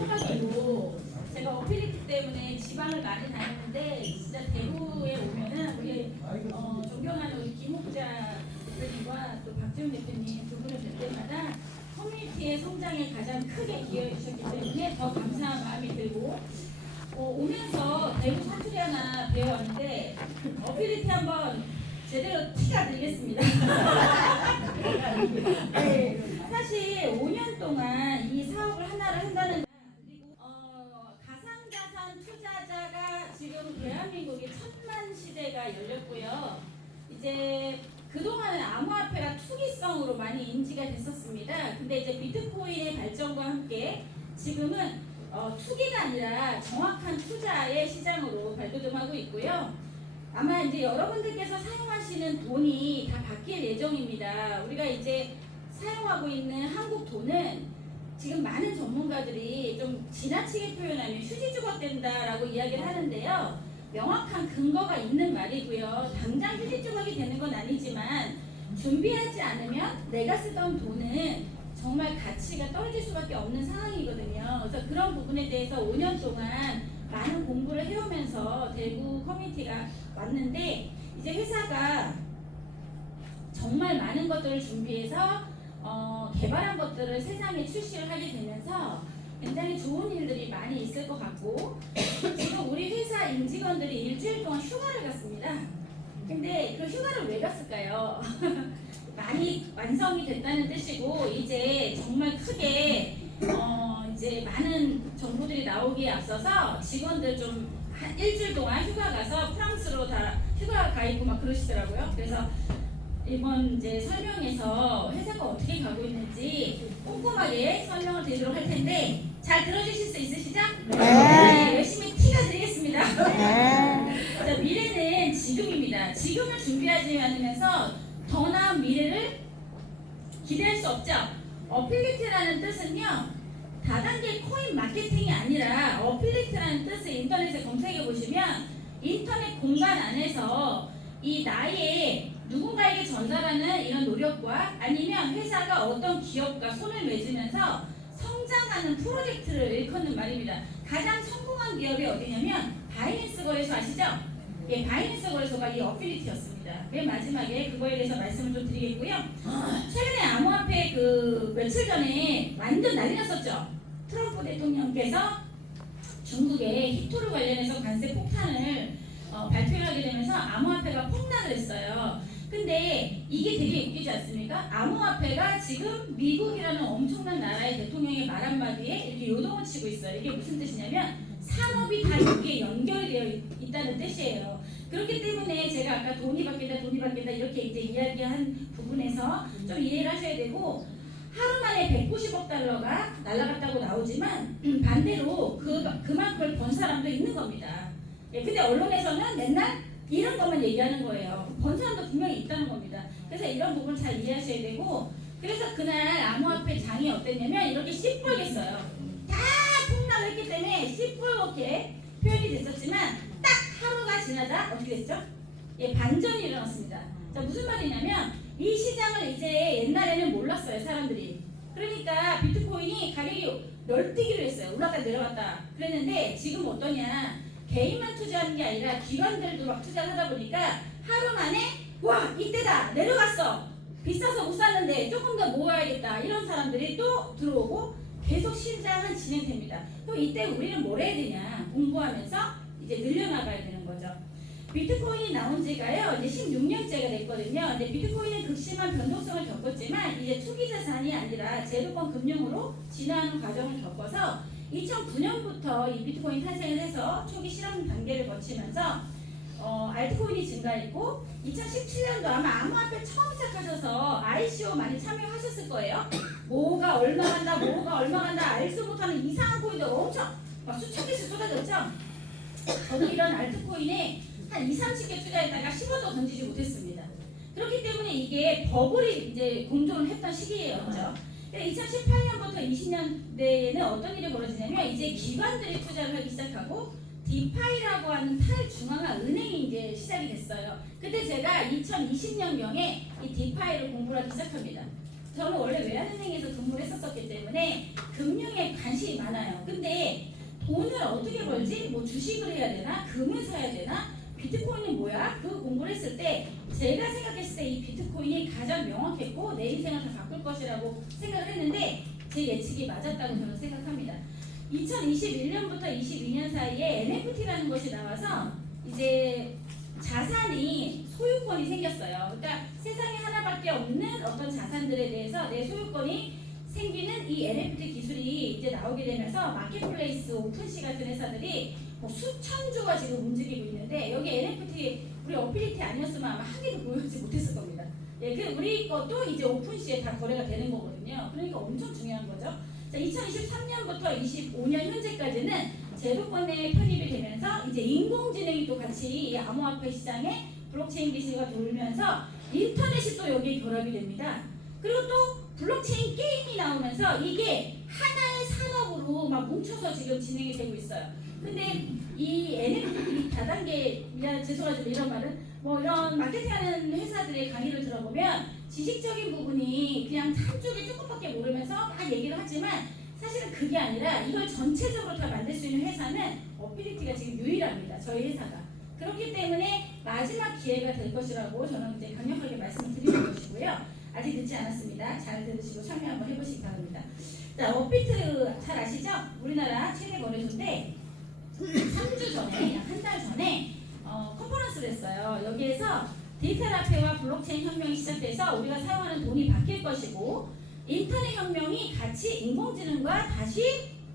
초박이고 제가 어필리티 때문에 지방을 많이 다녔는데 진짜 대구에 오면은 우리 존경하는 우리 김옥자 대표님과 또 박지훈 대표님 두 분을 뵐 때마다 커뮤니티의 성장에 가장 크게 기여해 주셨기 때문에 더 감사한 마음이 들고 오면서 대구 사투리 하나 배워왔는데 어필리티 한번 제대로 티가 들겠습니다. 네, 사실 5년 동안 이 사업을 하나를 한다는 그리고 가상자산 투자자가 지금 대한민국에 1000만 시대가 열렸고요. 이제 그동안은 암호화폐가 투기성으로 많이 인지가 됐었습니다. 근데 이제 비트코인의 발전과 함께 지금은 투기가 아니라 정확한 투자의 시장으로 발돋움하고 있고요. 아마 이제 여러분들께서 사용하시는 돈이 다 바뀔 예정입니다. 우리가 이제 사용하고 있는 한국 돈은 지금 많은 전문가들이 좀 지나치게 표현하면 휴지 조각된다라고 이야기를 하는데요. 명확한 근거가 있는 말이고요. 당장 휴지 조각이 되는 건 아니지만 준비하지 않으면 내가 쓰던 돈은 정말 가치가 떨어질 수밖에 없는 상황이거든요. 그래서 그런 부분에 대해서 5년 동안 많은 공부를 해오면서 대구 커뮤니티가 왔는데 이제 회사가 정말 많은 것들을 준비해서 개발한 것들을 세상에 출시를 하게 되면서 굉장히 좋은 일들이 많이 있을 것 같고 지금 우리 회사 임직원들이 일주일 동안 휴가를 갔습니다. 근데 그 휴가를 왜 갔을까요? 많이 완성이 됐다는 뜻이고 이제 정말 크게 이제 많은 정보들이 나오기에 앞서서 직원들 좀 한 일주일 동안 휴가 가서 프랑스로 다 휴가 가 있고 막 그러시더라고요. 그래서 이번 이제 설명에서 회사가 어떻게 가고 있는지 꼼꼼하게 설명을 드리도록 할 텐데 잘 들어주실 수 있으시죠? 네. 열심히 티가 드리겠습니다. 자, 미래는 지금입니다. 지금을 준비하지 않으면서 더 나은 미래를 기대할 수 없죠. 어필리티라는 뜻은요. 다단계 코인 마케팅이 아니라 어필리티라는 뜻을 인터넷에 검색해 보시면 인터넷 공간 안에서 이 나의 누군가에게 전달하는 이런 노력과 아니면 회사가 어떤 기업과 손을 맺으면서 성장하는 프로젝트를 일컫는 말입니다. 가장 성공한 기업이 어디냐면 바이낸스 거래소 아시죠? 예, 바이낸스 거래소가 이 어필리티였습니다. 맨 마지막에 그거에 대해서 말씀을 좀 드리겠고요. 최근에 암호화폐 며칠 전에 완전 난리 났었죠. 트럼프 대통령께서 중국의 히토르 관련해서 관세 폭탄을 발표를 하게 되면서 암호화폐가 폭락을 했어요. 근데 이게 되게 웃기지 않습니까? 암호화폐가 지금 미국이라는 엄청난 나라의 대통령의 말 한마디에 이렇게 요동을 치고 있어요. 이게 무슨 뜻이냐면 산업이 다 여기에 연결이 되어 있다는 뜻이에요. 그렇기 때문에 제가 아까 돈이 바뀐다 이렇게 이제 이야기한 부분에서 좀 이해를 하셔야 되고 하루 만에 190억 달러가 날아갔다고 나오지만 반대로 그만큼을 번 사람도 있는 겁니다. 예, 근데 언론에서는 맨날 이런 것만 얘기하는 거예요. 번 사람도 분명히 있다는 겁니다. 그래서 이런 부분을 잘 이해하셔야 되고 그래서 그날 암호화폐 장이 어땠냐면 이렇게 시뻘갰어요. 다 폭락을 했기 때문에 시뻘겋게 표현이 됐었지만 딱 하루가 지나자 어떻게 됐죠? 예, 반전이 일어났습니다. 자, 무슨 말이냐면 이 시장을 이제 옛날에는 몰랐어요, 사람들이. 그러니까 비트코인이 가격이 널뛰기를 했어요. 올랐다 내려갔다. 그랬는데 지금 어떠냐? 개인만 투자하는 게 아니라 기관들도 막 투자를 하다 보니까 하루 만에 와 이때다 내려갔어 비싸서 못 샀는데 조금 더 모아야겠다 이런 사람들이 또 들어오고 계속 시장은 진행됩니다. 그럼 이때 우리는 뭘 해야 되냐 공부하면서 이제 늘려나가야 되는 거죠. 비트코인이 나온 지가요 이제 16년째가 됐거든요. 근데 비트코인은 극심한 변동성을 겪었지만 이제 투기 자산이 아니라 제도권 금융으로 진화하는 과정을 겪어서 2009년부터 이 비트코인 탄생을 해서 초기 실험 단계를 거치면서 알트코인이 증가했고 2017년도 아마 암호화폐 처음 시작하셔서 ICO 많이 참여하셨을 거예요. 뭐가 얼마 간다 알수 못하는 이상한 코인들 엄청 막 수천 개씩 쏟아졌죠. 저도 이런 알트코인에 한 20-30개 투자했다가 10원도 던지지 못했습니다. 그렇기 때문에 이게 버블이 이제 공존을 했던 시기였죠. 2018년부터 20년대에는 어떤 일이 벌어지냐면 이제 기관들이 투자를 하기 시작하고 디파이라고 하는 탈중앙화 은행이 이제 시작이 됐어요. 그때 제가 2020년경에 이 디파이를 공부를 하기 시작합니다. 저는 원래 외환은행에서 근무를 했었기 때문에 금융에 관심이 많아요. 근데 돈을 어떻게 벌지? 뭐 주식을 해야 되나? 금을 사야 되나? 비트코인이 뭐야? 그 공부를 했을 때 제가 생각했을 때 이 비트코인이 가장 명확했고 내 인생을 다 바꿀 것이라고 생각을 했는데 제 예측이 맞았다고 저는 생각합니다. 2021년부터 22년 사이에 NFT라는 것이 나와서 이제 자산이 소유권이 생겼어요. 그러니까 세상에 하나밖에 없는 어떤 자산들에 대해서 내 소유권이 생기는 이 NFT 기술이 이제 나오게 되면서 마켓플레이스, 오픈시 같은 회사들이 뭐 수천 조가 지금 움직이고 있는데 여기 NFT 우리 어필리티 아니었으면 아마 한 개도 보여주지 못했을 겁니다. 예, 그 우리 것도 이제 오픈시에 다 거래가 되는 거거든요. 그러니까 엄청 중요한 거죠. 자, 2023년부터 25년 현재까지는 제도권에 편입이 되면서 이제 인공지능이 또 같이 이 암호화폐 시장에 블록체인 기술가 돌면서 인터넷이 또 여기에 결합이 됩니다. 그리고 또 블록체인 게임이 나오면서 이게 하나의 산업으로 막 뭉쳐서 지금 진행이 되고 있어요. 근데 이 NFT 다단계, 죄송하지만 이런 말은 뭐 이런 마케팅하는 회사들의 강의를 들어보면 지식적인 부분이 그냥 한쪽에 조금밖에 모르면서 막 얘기를 하지만 사실은 그게 아니라 이걸 전체적으로 다 만들 수 있는 회사는 어필리티가 지금 유일합니다. 저희 회사가. 그렇기 때문에 마지막 기회가 될 것이라고 저는 이제 강력하게 말씀을 드리는 것이고요. 아직 늦지 않았습니다. 잘 들으시고 참여 한번 해보시기 바랍니다. 자, 업비트 잘 아시죠? 우리나라 최대 거래소인데 3주 전에, 약 한 달 전에 컨퍼런스를 했어요. 여기에서 디지털 화폐와 블록체인 혁명이 시작돼서 우리가 사용하는 돈이 바뀔 것이고 인터넷 혁명이 같이 인공지능과 다시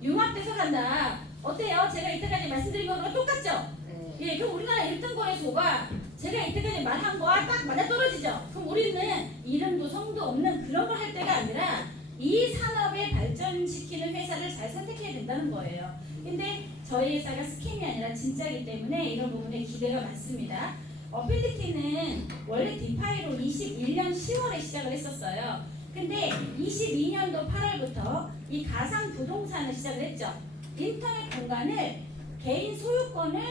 융합돼서 간다. 어때요? 제가 이때까지 말씀드린 거랑 똑같죠? 네. 예, 그럼 우리나라 1등 거래소가 제가 이때까지 말한 거와 딱 맞아떨어지죠? 그럼 우리는 이름도 성도 없는 그런 걸 할 때가 아니라 이 산업을 발전시키는 회사를 잘 선택해야 된다는 거예요. 근데 저희 회사가 스캠이 아니라 진짜이기 때문에 이런 부분에 기대가 많습니다. 어필리티는 원래 디파이로 21년 10월에 시작을 했었어요. 근데 22년도 8월부터 이 가상 부동산을 시작을 했죠. 인터넷 공간을 개인 소유권을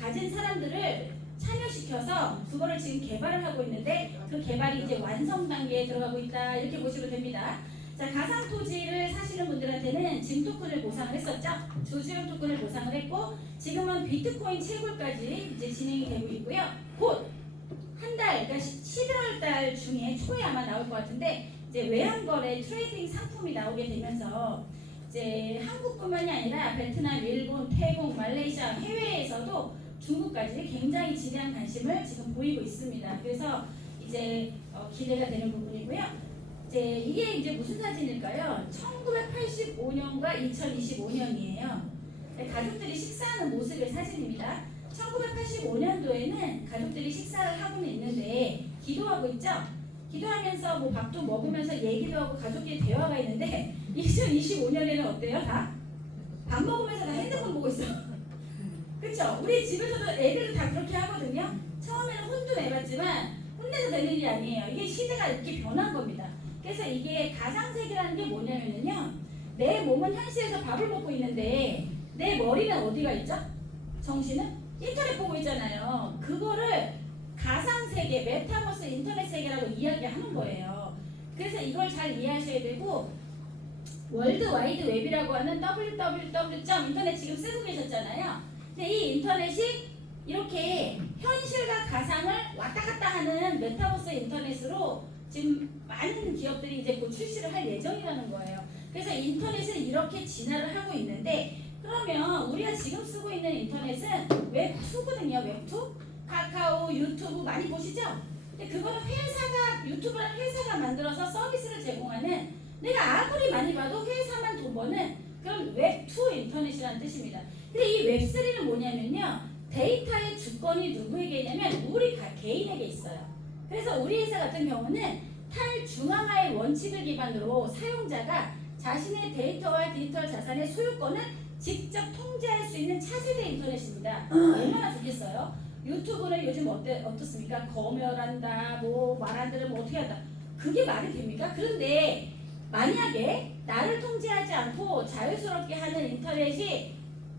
가진 사람들을 참여시켜서 그거를 지금 개발을 하고 있는데 그 개발이 이제 완성 단계에 들어가고 있다 이렇게 보시면 됩니다. 자, 가상 토지를 사시는 분들한테는 징 토큰을 보상을 했었죠. 주주형 토큰을 보상을 했고 지금은 비트코인 채굴까지 이제 진행이 되고 있고요. 곧 한 달, 그러니까 11월 달 중에 초에 아마 나올 것 같은데 이제 외환거래 트레이딩 상품이 나오게 되면서 이제 한국뿐만이 아니라 베트남, 일본, 태국, 말레이시아 해외에서도 중국까지 굉장히 지대한 관심을 지금 보이고 있습니다. 그래서 이제 기대가 되는 부분이고요. 이게 이제 무슨 사진일까요? 1985년과 2025년이에요. 가족들이 식사하는 모습의 사진입니다. 1985년도에는 가족들이 식사를 하고는 있는데 기도하고 있죠? 기도하면서 뭐 밥도 먹으면서 얘기도 하고 가족끼리 대화가 있는데 2025년에는 어때요? 다? 밥 먹으면서 다 핸드폰 보고 있어. 그렇죠? 우리 집에서도 애들도 다 그렇게 하거든요. 처음에는 혼도 내봤지만 혼내서 되는 일이 아니에요. 이게 시대가 이렇게 변한 겁니다. 그래서 이게 가상세계라는 게 뭐냐면요. 내 몸은 현실에서 밥을 먹고 있는데 내 머리는 어디가 있죠? 정신은? 인터넷 보고 있잖아요. 그거를 가상세계, 메타버스 인터넷 세계라고 이야기하는 거예요. 그래서 이걸 잘 이해하셔야 되고 월드 와이드 웹이라고 하는 www. 인터넷 지금 쓰고 계셨잖아요. 근데 이 인터넷이 이렇게 현실과 가상을 왔다 갔다 하는 메타버스 인터넷으로 지금 많은 기업들이 이제 곧 출시를 할 예정이라는 거예요. 그래서 인터넷은 이렇게 진화를 하고 있는데 그러면 우리가 지금 쓰고 있는 인터넷은 웹2거든요. 웹2? 카카오, 유튜브 많이 보시죠? 근데 그거는 회사가, 유튜브라는 회사가 만들어서 서비스를 제공하는 내가 아무리 많이 봐도 회사만 돈 버는 그런 웹2 인터넷이라는 뜻입니다. 근데 이 웹3는 뭐냐면요. 데이터의 주권이 누구에게 있냐면 우리 개인에게 있어요. 그래서 우리 회사 같은 경우는 탈중앙화의 원칙을 기반으로 사용자가 자신의 데이터와 디지털 자산의 소유권을 직접 통제할 수 있는 차세대 인터넷입니다. 얼마나 좋겠어요? 유튜브는 요즘 어떻습니까? 검열한다, 뭐 말 안 들으면 어떻게 한다. 그게 말이 됩니까? 그런데 만약에 나를 통제하지 않고 자유스럽게 하는 인터넷이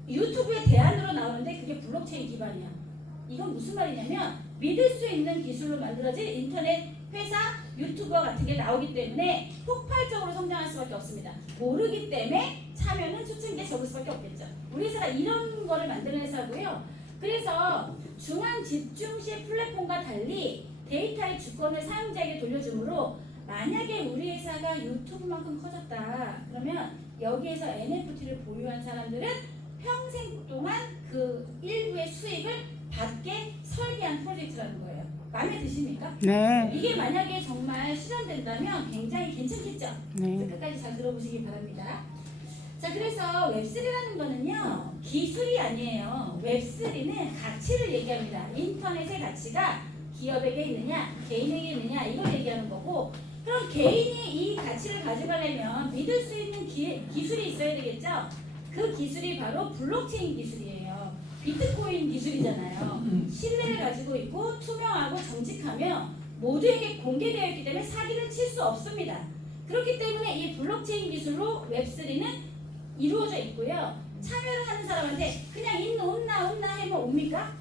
유튜브의 대안으로 나오는데 그게 블록체인 기반이야. 이건 무슨 말이냐면 믿을 수 있는 기술로 만들어진 인터넷 회사 유튜버 같은 게 나오기 때문에 폭발적으로 성장할 수밖에 없습니다. 모르기 때문에 참여는 수천 개 적을 수밖에 없겠죠. 우리 회사가 이런 거를 만드는 회사고요. 그래서 중앙 집중시 플랫폼과 달리 데이터의 주권을 사용자에게 돌려주므로 만약에 우리 회사가 유튜브만큼 커졌다 그러면 여기에서 NFT를 보유한 사람들은 평생 동안 그 일부의 수익을 받게 설계한 프로젝트라는 거예요. 마음에 드십니까? 네. 이게 만약에 정말 실현된다면 굉장히 괜찮겠죠? 네. 끝까지 잘 들어보시기 바랍니다. 자, 그래서 웹3라는 거는요 기술이 아니에요. 웹3는 가치를 얘기합니다. 인터넷의 가치가 기업에게 있느냐 개인에게 있느냐 이걸 얘기하는 거고, 그럼 개인이 이 가치를 가져가려면 믿을 수 있는 기술이 있어야 되겠죠? 그 기술이 바로 블록체인 기술이에요. 비트코인 기술이잖아요. 신뢰를 가지고 있고 투명하고 정직하며 모두에게 공개되어 있기 때문에 사기를 칠 수 없습니다. 그렇기 때문에 이 블록체인 기술로 웹3는 이루어져 있고요. 참여를 하는 사람한테 그냥 온나 하면 옵니까?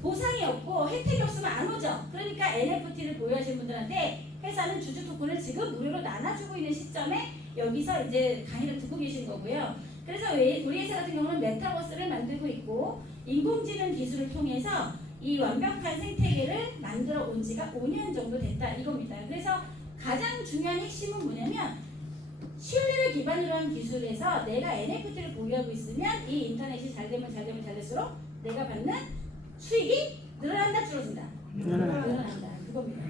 보상이 없고 혜택이 없으면 안 오죠. 그러니까 NFT를 보유하신 분들한테 회사는 주주 토큰을 지금 무료로 나눠주고 있는 시점에 여기서 이제 강의를 듣고 계신 거고요. 그래서 우리 회사 같은 경우는 메타버스를 만들고 있고 인공지능 기술을 통해서 이 완벽한 생태계를 만들어 온 지가 5년 정도 됐다 이겁니다. 그래서 가장 중요한 핵심은 뭐냐면 신뢰를 기반으로 한 기술에서 내가 NFT를 보유하고 있으면 이 인터넷이 잘 되면 잘될수록 내가 받는 수익이 늘어난다 줄어든다? 늘어난다 그겁니다.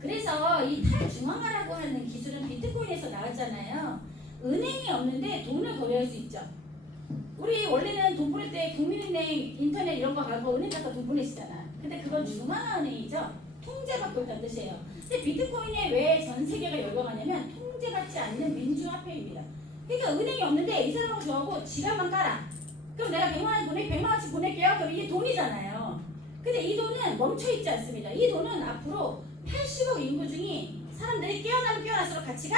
그래서 이 탈중앙화라고 하는 기술은 비트코인에서 나왔잖아요. 은행이 없는데 돈을 거래할 수 있죠. 우리 원래는 돈 보낼 때 국민은행 인터넷 이런 거 가고 은행 가서 돈 보내시잖아. 근데 그건 중앙은행이죠. 통제받고 있다는 뜻이에요. 근데 비트코인에 왜 전 세계가 열광하냐면 통제받지 않는 민주화폐입니다. 그러니까 은행이 없는데 이 사람하고 저하고 지갑만 깔아. 그럼 내가 100만 원씩 보낼게요. 그럼 이게 돈이잖아요. 근데 이 돈은 멈춰있지 않습니다. 이 돈은 앞으로 80억 인구 중에 사람들이 깨어날수록 가치가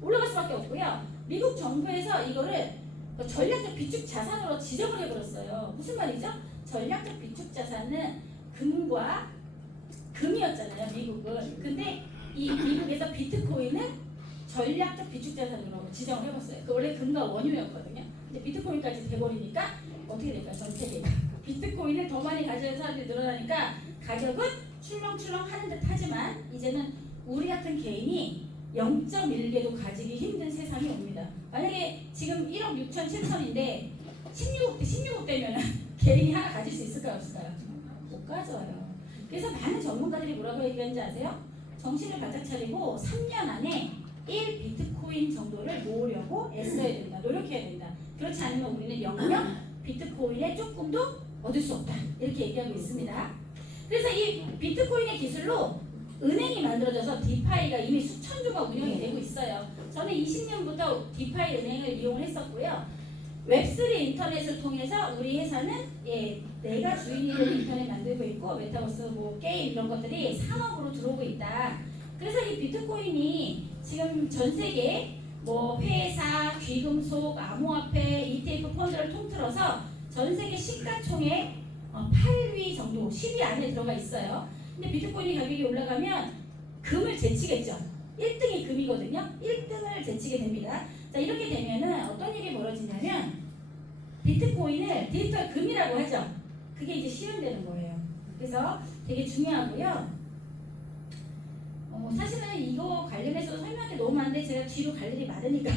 올라갈 수밖에 없고요. 미국 정부에서 이거를 전략적 비축 자산으로 지정을 해버렸어요. 무슨 말이죠? 전략적 비축 자산은 금과 금이었잖아요, 미국은. 근데 이 미국에서 비트코인을 전략적 비축 자산으로 지정을 해봤어요. 그 원래 금과 원유였거든요. 근데 비트코인까지 돼버리니까 어떻게 될까요? 전 세계가 비트코인을 더 많이 가지는 사람들이 늘어나니까 가격은 출렁출렁 하는 듯 하지만 이제는 우리 같은 개인이 0.1개도 가지기 힘든 세상이 옵니다. 만약에 지금 1억 6천 7천인데 16억 되면 개인이 하나 가질 수 있을까요? 없을까요? 못 가져요. 그래서 많은 전문가들이 뭐라고 얘기하는지 아세요? 정신을 바짝 차리고 3년 안에 1비트코인 정도를 모으려고 애써야 된다. 노력해야 된다. 그렇지 않으면 우리는 영영 비트코인에 조금도 얻을 수 없다. 이렇게 얘기하고 있습니다. 그래서 이 비트코인의 기술로 은행이 만들어져서 디파이가 이미 수천 조가 운영이 되고 있어요. 저는 20년부터 디파이 은행을 이용했었고요. 웹3 인터넷을 통해서 우리 회사는 내가 주인이 되는 인터넷 만들고 있고 메타버스 뭐 게임 이런 것들이 산업으로 들어오고 있다. 그래서 이 비트코인이 지금 전 세계 뭐 회사, 귀금속, 암호화폐, ETF 펀드를 통틀어서 전 세계 시가총액 8위 정도, 10위 안에 들어가 있어요. 근데 비트코인이 가격이 올라가면 금을 제치겠죠. 1등이 금이거든요. 1등을 제치게 됩니다. 자, 이렇게 되면은 어떤 일이 벌어지냐면 비트코인을 디지털 금이라고 하죠. 그게 이제 실현되는 거예요. 그래서 되게 중요하고요. 사실은 이거 관련해서 설명할 게 너무 많은데 제가 뒤로 갈 일이 많으니까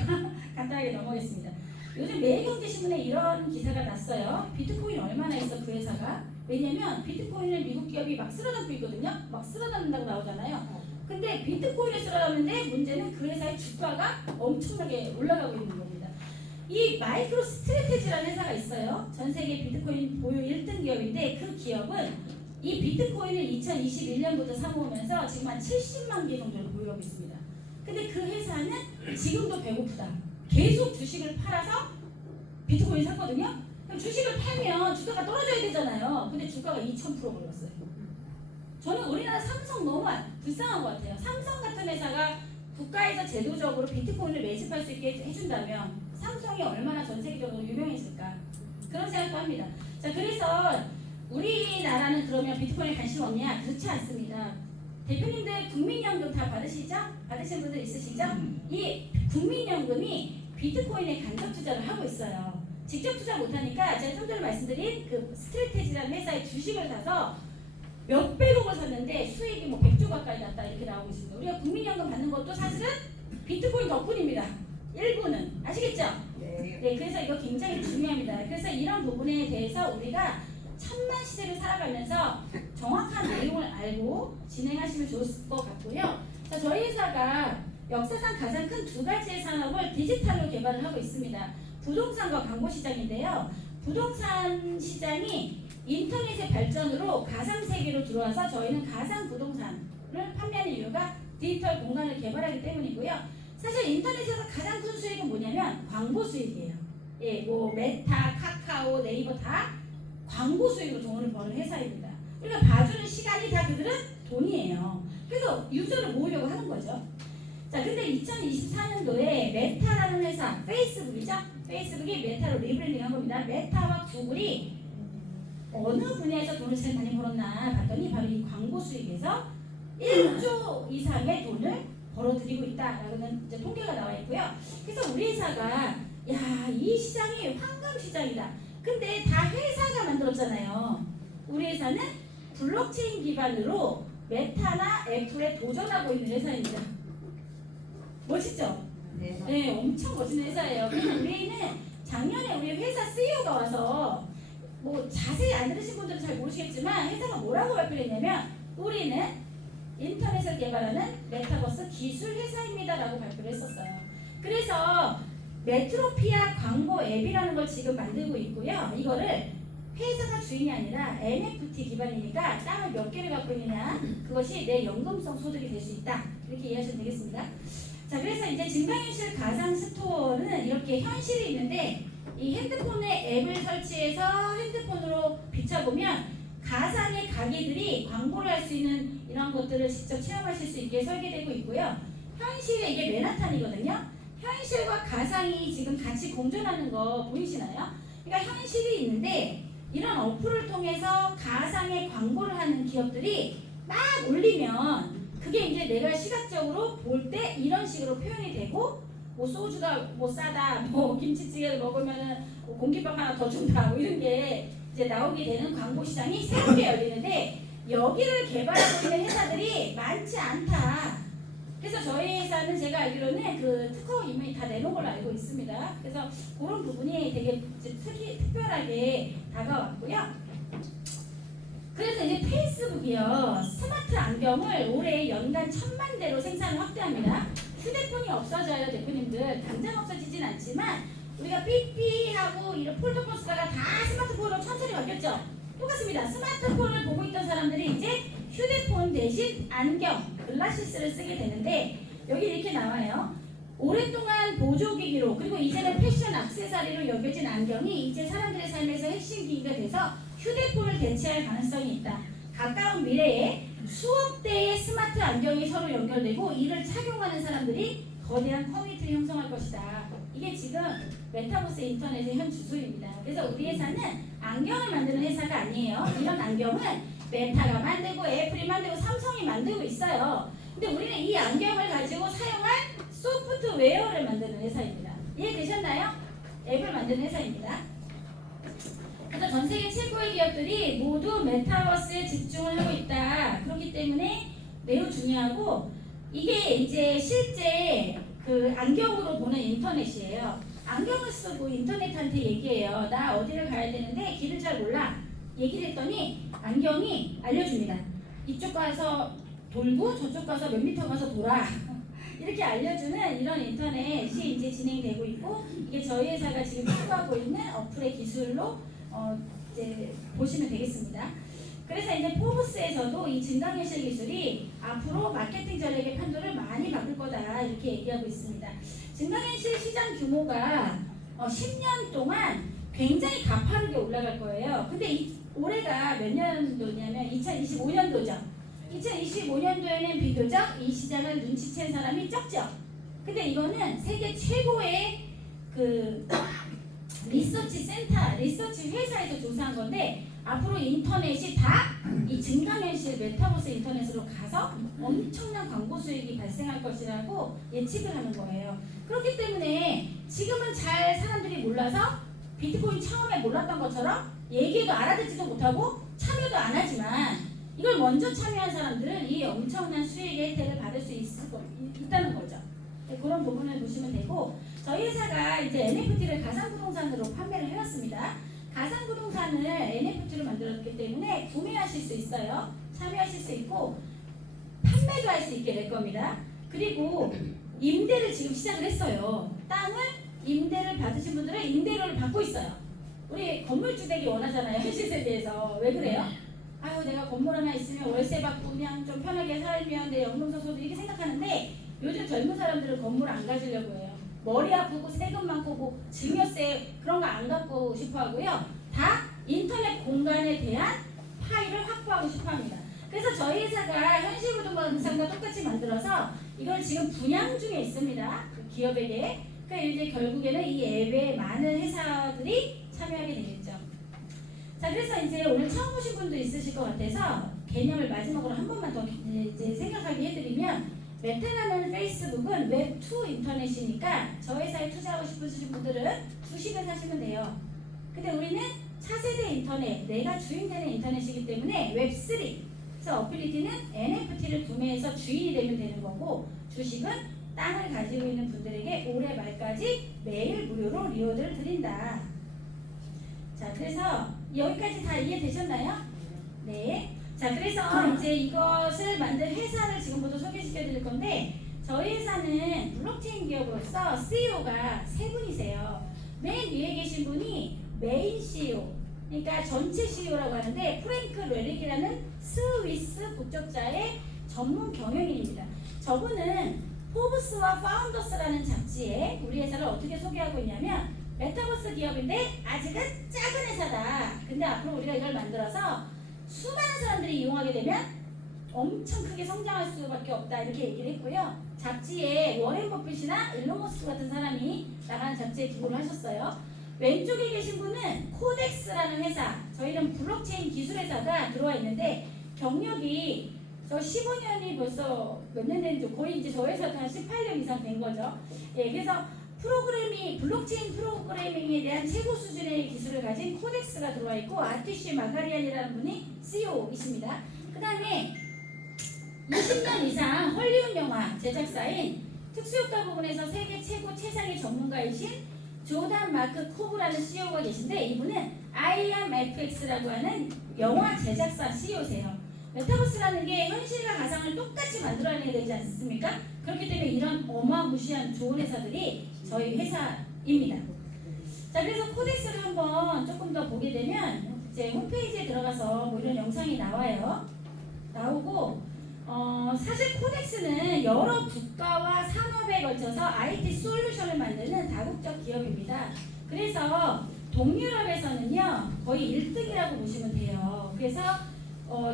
간단하게 넘어가겠습니다. 요즘 매일경제신문에 이런 기사가 났어요. 비트코인 얼마나 있어 그 회사가? 왜냐면 비트코인을 미국 기업이 막 쓸어담고 있거든요. 막 쓸어담는다고 나오잖아요. 근데 비트코인을 쓸어담는데 문제는 그 회사의 주가가 엄청나게 올라가고 있는 겁니다. 이 마이크로 스트래테지라는 회사가 있어요. 전 세계 비트코인 보유 1등 기업인데 그 기업은 이 비트코인을 2021년부터 사모으면서 지금 한 70만 개 정도를 보유하고 있습니다. 근데 그 회사는 지금도 배고프다. 계속 주식을 팔아서 비트코인 샀거든요. 그럼 주식을 팔면 주가가 떨어져야 되잖아요. 근데 주가가 2000% 올랐어요. 저는 우리나라 삼성 너무 불쌍한 것 같아요. 삼성 같은 회사가 국가에서 제도적으로 비트코인을 매집할 수 있게 해준다면 삼성이 얼마나 전 세계적으로 유명했을까 그런 생각도 합니다. 자, 그래서 우리나라는 그러면 비트코인에 관심 없냐? 그렇지 않습니다. 대표님들 국민연금 다 받으시죠? 받으신 분들 있으시죠? 이 국민연금이 비트코인에 간접 투자를 하고 있어요. 직접 투자 못하니까 제가 좀 전에 말씀드린 그 스트레테지라는 회사의 주식을 사서 몇백억을 샀는데 수익이 뭐 100조 가까이 났다 이렇게 나오고 있습니다. 우리가 국민연금 받는 것도 사실은 비트코인 덕분입니다. 일부는 아시겠죠? 네, 그래서 이거 굉장히 중요합니다. 그래서 이런 부분에 대해서 우리가 천만 시대를 살아가면서 정확한 내용을 알고 진행하시면 좋을 것 같고요. 자, 저희 회사가 역사상 가장 큰 두 가지의 산업을 디지털로 개발을 하고 있습니다. 부동산과 광고 시장인데요. 부동산 시장이 인터넷의 발전으로 가상 세계로 들어와서 저희는 가상 부동산을 판매하는 이유가 디지털 공간을 개발하기 때문이고요. 사실 인터넷에서 가장 큰 수익은 뭐냐면 광고 수익이에요. 예, 뭐 메타, 카카오, 네이버 다 광고 수익으로 돈을 버는 회사입니다. 그러니까 봐주는 시간이 다 그들은 돈이에요. 그래서 유저를 모으려고 하는 거죠. 자, 근데 2024년도에 메타라는 회사, 페이스북이죠? 페이스북이 메타로 리브랜딩한 겁니다. 메타와 구글이 어느 분야에서 돈을 제일 많이 벌었나 봤더니 바로 이 광고 수익에서 1조 이상의 돈을 벌어들이고 있다라는 이제 통계가 나와 있고요. 그래서 우리 회사가 야, 이 시장이 황금 시장이다. 근데 다 회사가 만들었잖아요. 우리 회사는 블록체인 기반으로 메타나 애플에 도전하고 있는 회사입니다. 멋있죠? 네, 엄청 멋진 회사예요. 그래서 우리는 작년에 우리 회사 CEO가 와서 뭐 자세히 안 들으신 분들은 잘 모르시겠지만 회사가 뭐라고 발표를 했냐면 우리는 인터넷을 개발하는 메타버스 기술 회사입니다 라고 발표를 했었어요. 그래서 메트로피아 광고 앱이라는 걸 지금 만들고 있고요. 이거를 회사가 주인이 아니라 NFT 기반이니까 땅을 몇 개를 갖고 있느냐 그것이 내 연금성 소득이 될 수 있다 이렇게 이해하시면 되겠습니다. 자, 그래서 이제 증강현실 가상 스토어는 이렇게 현실이 있는데 이 핸드폰에 앱을 설치해서 핸드폰으로 비춰보면 가상의 가게들이 광고를 할 수 있는 이런 것들을 직접 체험하실 수 있게 설계되고 있고요. 현실에 이게 맨하탄이거든요. 현실과 가상이 지금 같이 공존하는 거 보이시나요? 그러니까 현실이 있는데 이런 어플을 통해서 가상의 광고를 하는 기업들이 막 올리면 그게 이제 내가 시각적으로 볼 때 이런 식으로 표현이 되고 뭐 소주가 뭐 싸다, 뭐 김치찌개를 먹으면은 뭐 공깃밥 하나 더 준다, 뭐 이런 게 이제 나오게 되는 광고 시장이 새롭게 열리는데 여기를 개발하고 있는 회사들이 많지 않다. 그래서 저희 회사는 제가 알기로는 그 특허 이미 다 내놓은 걸로 알고 있습니다. 그래서 그런 부분이 되게 특별하게 다가왔고요. 그래서 이제 페이스북이요. 스마트 안경을 올해 연간 1000만 대로 생산을 확대합니다. 휴대폰이 없어져요, 대표님들. 당장 없어지진 않지만 우리가 삐삐하고 이런 폴더폰 쓰다가 다 스마트폰으로 천천히 바뀌었죠. 똑같습니다. 스마트폰을 보고 있던 사람들이 이제 휴대폰 대신 안경, 글라시스를 쓰게 되는데 여기 이렇게 나와요. 오랫동안 보조기기로 그리고 이제는 패션 액세서리로 여겨진 안경이 이제 사람들의 삶에서 핵심 기기가 돼서 휴대폰을 대체할 가능성이 있다. 가까운 미래에 수억 대의 스마트 안경이 서로 연결되고 이를 착용하는 사람들이 거대한 커뮤니티를 형성할 것이다. 이게 지금 메타버스 인터넷의 현 주소입니다. 그래서 우리 회사는 안경을 만드는 회사가 아니에요. 이런 안경은 메타가 만들고 애플이 만들고 삼성이 만들고 있어요. 근데 우리는 이 안경을 가지고 사용할 소프트웨어를 만드는 회사입니다. 이해되셨나요? 앱을 만드는 회사입니다. 그래서 전 세계 최고의 기업들이 모두 메타버스에 집중을 하고 있다. 그렇기 때문에 매우 중요하고 이게 이제 실제 그 안경으로 보는 인터넷이에요. 안경을 쓰고 인터넷한테 얘기해요. 나 어디를 가야 되는데 길을 잘 몰라. 얘기를 했더니 안경이 알려줍니다. 이쪽 가서 돌고 저쪽 가서 몇 미터 가서 돌아. 이렇게 알려주는 이런 인터넷이 이제 진행되고 있고 이게 저희 회사가 지금 추구하고 있는 어플의 기술로 이제 보시면 되겠습니다. 그래서 이제 포브스에서도 이 증강현실 기술이 앞으로 마케팅 전략의 판도를 많이 바꿀 거다 이렇게 얘기하고 있습니다. 증강현실 시장 규모가 10년 동안 굉장히 가파르게 올라갈 거예요. 근데 올해가 몇 년도냐면 2025년도죠. 2025년도에는 비교적 이 시장을 눈치챈 사람이 적죠. 근데 이거는 세계 최고의 그 리서치 센터, 리서치 회사에서 조사한 건데 앞으로 인터넷이 다 이 증강현실 메타버스 인터넷으로 가서 엄청난 광고 수익이 발생할 것이라고 예측을 하는 거예요. 그렇기 때문에 지금은 잘 사람들이 몰라서 비트코인 처음에 몰랐던 것처럼 얘기도 알아듣지도 못하고 참여도 안 하지만 이걸 먼저 참여한 사람들은 이 엄청난 수익의 혜택을 받을 수 있다는 거죠. 네, 그런 부분을 보시면 되고, 저희 회사가 이제 NFT를 가상부동산으로 판매를 해왔습니다. 가상부동산을 NFT로 만들었기 때문에 구매하실 수 있어요. 참여하실 수 있고 판매도 할 수 있게 될 겁니다. 그리고 임대를 지금 시작을 했어요. 땅을 임대를 받으신 분들은 임대료를 받고 있어요. 우리 건물주 되기 원하잖아요. 현실 세대에서. 왜 그래요? 아유, 내가 건물 하나 있으면 월세 받고 그냥 좀 편하게 살면 내 연금소득 이렇게 생각하는데, 요즘 젊은 사람들은 건물 안 가지려고 해요. 머리 아프고 세금 많고 뭐 증여세 그런 거 안 갖고 싶어 하고요. 다 인터넷 공간에 대한 파일을 확보하고 싶어 합니다. 그래서 저희 회사가 현실부동산과 똑같이 만들어서 이걸 지금 분양 중에 있습니다. 그 기업에게. 그러니까 이제 결국에는 이 앱에 많은 회사들이 참여하게 되겠죠. 자, 그래서 이제 오늘 처음 오신 분도 있으실 것 같아서 개념을 마지막으로 한 번만 더 이제 생각하게 해드리면, 메타라는 페이스북은 웹2 인터넷이니까 저 회사에 투자하고 싶으신 분들은 주식을 사시면 돼요. 근데 우리는 차세대 인터넷, 내가 주인 되는 인터넷이기 때문에 웹3, 그래서 어필리티는 NFT를 구매해서 주인이 되면 되는 거고, 주식은 땅을 가지고 있는 분들에게 올해 말까지 매일 무료로 리워드를 드린다. 자, 그래서 여기까지 다 이해되셨나요? 네. 자, 그래서 이제 이것을 만든 회사를 지금부터 소개시켜 드릴 건데, 저희 회사는 블록체인 기업으로서 CEO가 세 분이세요. 맨 위에 계신 분이 메인 CEO, 그러니까 전체 CEO라고 하는데, 프랭크 레릭이라는 스위스 국적자의 전문 경영인입니다. 저분은 포브스와 파운더스라는 잡지에 우리 회사를 어떻게 소개하고 있냐면, 메타버스 기업인데 아직은 작은 회사다. 근데 앞으로 우리가 이걸 만들어서 수많은 사람들이 이용하게 되면 엄청 크게 성장할 수밖에 없다, 이렇게 얘기를 했고요. 잡지에 워렌 버핏이나 일론 머스크 같은 사람이 나가는 잡지에 기고를 하셨어요. 왼쪽에 계신 분은 코덱스라는 회사, 저희는 블록체인 기술 회사가 들어와 있는데 경력이 저 15년이 벌써 몇 년 된지, 거의 이제 저 회사도 한 18년 이상 된 거죠. 예, 그래서 블록체인 프로그래밍에 대한 최고 수준의 기술을 가진 코덱스가 들어와 있고, 아티시 마가리안이라는 분이 CEO이십니다. 그 다음에 20년 이상 헐리우드 영화 제작사인 특수효과 부분에서 세계 최고 최상의 전문가이신 조단 마크 코브라는 CEO가 계신데, 이분은 IMFX라고 하는 영화 제작사 CEO세요. 메타버스라는 게 현실과 가상을 똑같이 만들어내야 되지 않습니까? 그렇기 때문에 이런 어마무시한 좋은 회사들이 저희 회사입니다. 자, 그래서 코덱스를 한번 조금 더 보게 되면 이제 홈페이지에 들어가서 뭐 이런 영상이 나오고, 사실 코덱스는 여러 국가와 산업에 걸쳐서 IT 솔루션을 만드는 다국적 기업입니다. 그래서 동유럽에서는요 거의 1등이라고 보시면 돼요. 그래서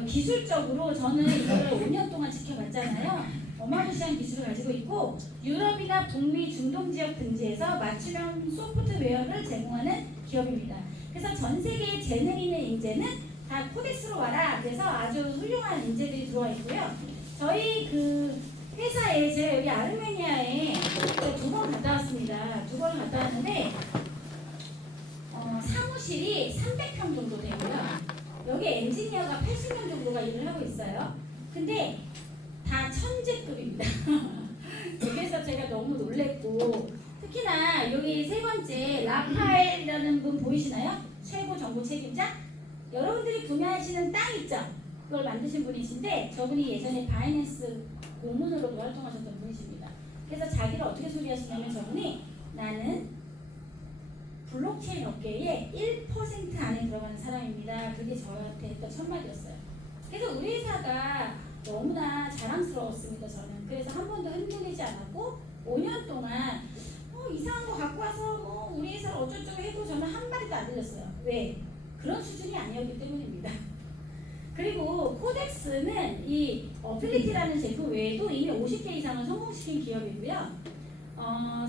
기술적으로 저는 이거를 5년 동안 지켜봤잖아요. 어마무시한 기술을 가지고 있고, 유럽이나 북미, 중동 지역 등지에서 맞춤형 소프트웨어를 제공하는 기업입니다. 그래서 전 세계의 재능 있는 인재는 다 코덱스로 와라. 그래서 아주 훌륭한 인재들이 들어와 있고요. 저희 그 회사에, 제가 여기 아르메니아에 2번 갔다 왔습니다. 2번 갔다 왔는데 사무실이 300평 정도 되고요. 여기 엔지니어가 80명 정도가 일을 하고 있어요. 근데 다 천재급입니다. 그래서 제가 너무 놀랬고, 특히나 여기 세 번째 라파엘이라는 분 보이시나요? 최고 정보 책임자? 여러분들이 구매하시는 땅 있죠? 그걸 만드신 분이신데, 저분이 예전에 바이낸스 고문으로도 활동하셨던 분이십니다. 그래서 자기를 어떻게 소개하시냐면, 저분이 나는 블록체인 업계의 1% 안에 들어가는 사람입니다. 그게 저한테 했던 첫 마디였어요. 그래서 우리 회사가 너무나 자랑스러웠습니다, 저는. 그래서 한 번도 흔들리지 않았고, 5년 동안 이상한 거 갖고 와서 우리 회사를 어쩌고저쩌고 해도 저는 한 마디도 안 들렸어요. 왜? 그런 수준이 아니었기 때문입니다. 그리고 코덱스는 이 어필리티라는 제품 외에도 이미 50개 이상을 성공시킨 기업이고요.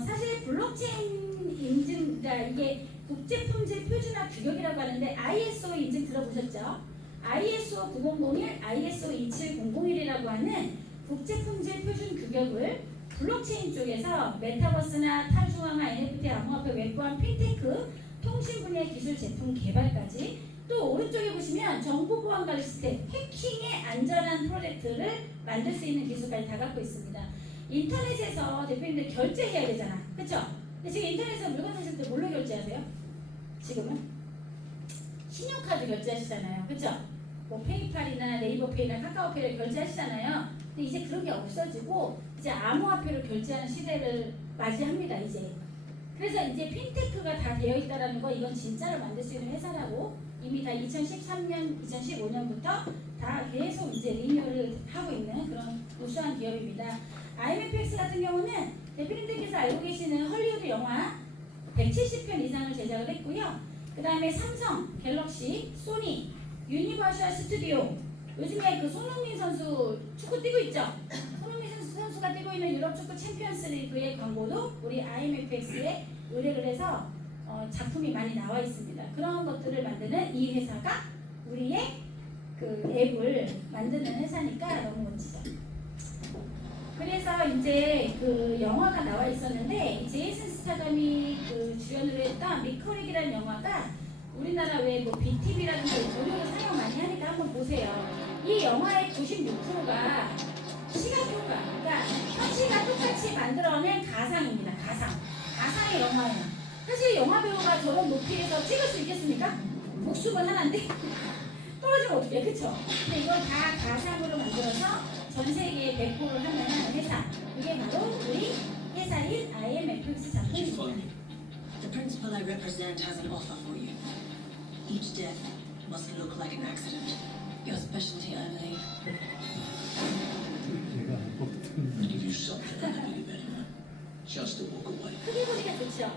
사실 블록체인 인증, 이게 국제품질 표준화 규격이라고 하는데 ISO 인증 들어보셨죠? ISO 9001, ISO 27001이라고 하는 국제품질 표준 규격을 블록체인 쪽에서 메타버스나 탈중앙화, NFT, 암호화폐, 웹보안, 핀테크, 통신 분야 기술 제품 개발까지 또 오른쪽에 보시면 정보보안관리 시스템, 해킹의 안전한 프로젝트를 만들 수 있는 기술까지 다 갖고 있습니다. 인터넷에서 대표님들 결제해야 되잖아. 그쵸? 근데 지금 인터넷에서 물건 사실 때 뭘로 결제하세요? 지금은? 신용카드 결제하시잖아요. 그쵸? 뭐 페이팔이나 네이버페이나 카카오페이를 결제하시잖아요. 근데 이제 그런 게 없어지고 이제 암호화폐로 결제하는 시대를 맞이합니다. 이제. 그래서 이제 핀테크가 다 되어 있다라는 거 이건 진짜로 만들 수 있는 회사라고 이미 다 2013년, 2015년부터 다 계속 이제 리뉴얼을 하고 있는 그런 우수한 기업입니다. IMFX 같은 경우는 대표님들께서 알고 계시는 헐리우드 영화 170편 이상을 제작을 했고요. 그 다음에 삼성, 갤럭시, 소니, 유니버셜 스튜디오, 요즘에 그 손흥민 선수 축구 뛰고 있죠? 손흥민 선수가 뛰고 있는 유럽 축구 챔피언스 리그의 광고도 우리 IMFX에 의뢰를 해서 작품이 많이 나와 있습니다. 그런 것들을 만드는 이 회사가 우리의 그 앱을 만드는 회사니까 너무 멋지죠. 그래서 이제 그 영화가 나와 있었는데 제이슨 스타담이 그 주연으로 했던 미커릭이라는 영화가 우리나라 왜 뭐 BTV라든가 무료로 사용 많이 하니까 한번 보세요. 이 영화의 96%가 시각 효과, 그러니까 현실과 똑같이 만들어낸 가상입니다. 가상의 영화예요. 사실 영화 배우가 저런 높이에서 찍을 수 있겠습니까? 목숨은 하나인데 떨어지면 어떡해, 그쵸? 근데 이걸 다 가상으로 만들어서 전 세계에 배포를 하는 회사, 이게 바로 우리 회사인 IMFX 작품입니다. The principal I represent has an offer for you. Each death must look like an accident. Your specialty, I believe. I'll give you something I believe anyone. Just to walk away. 크게 보니까 좋죠?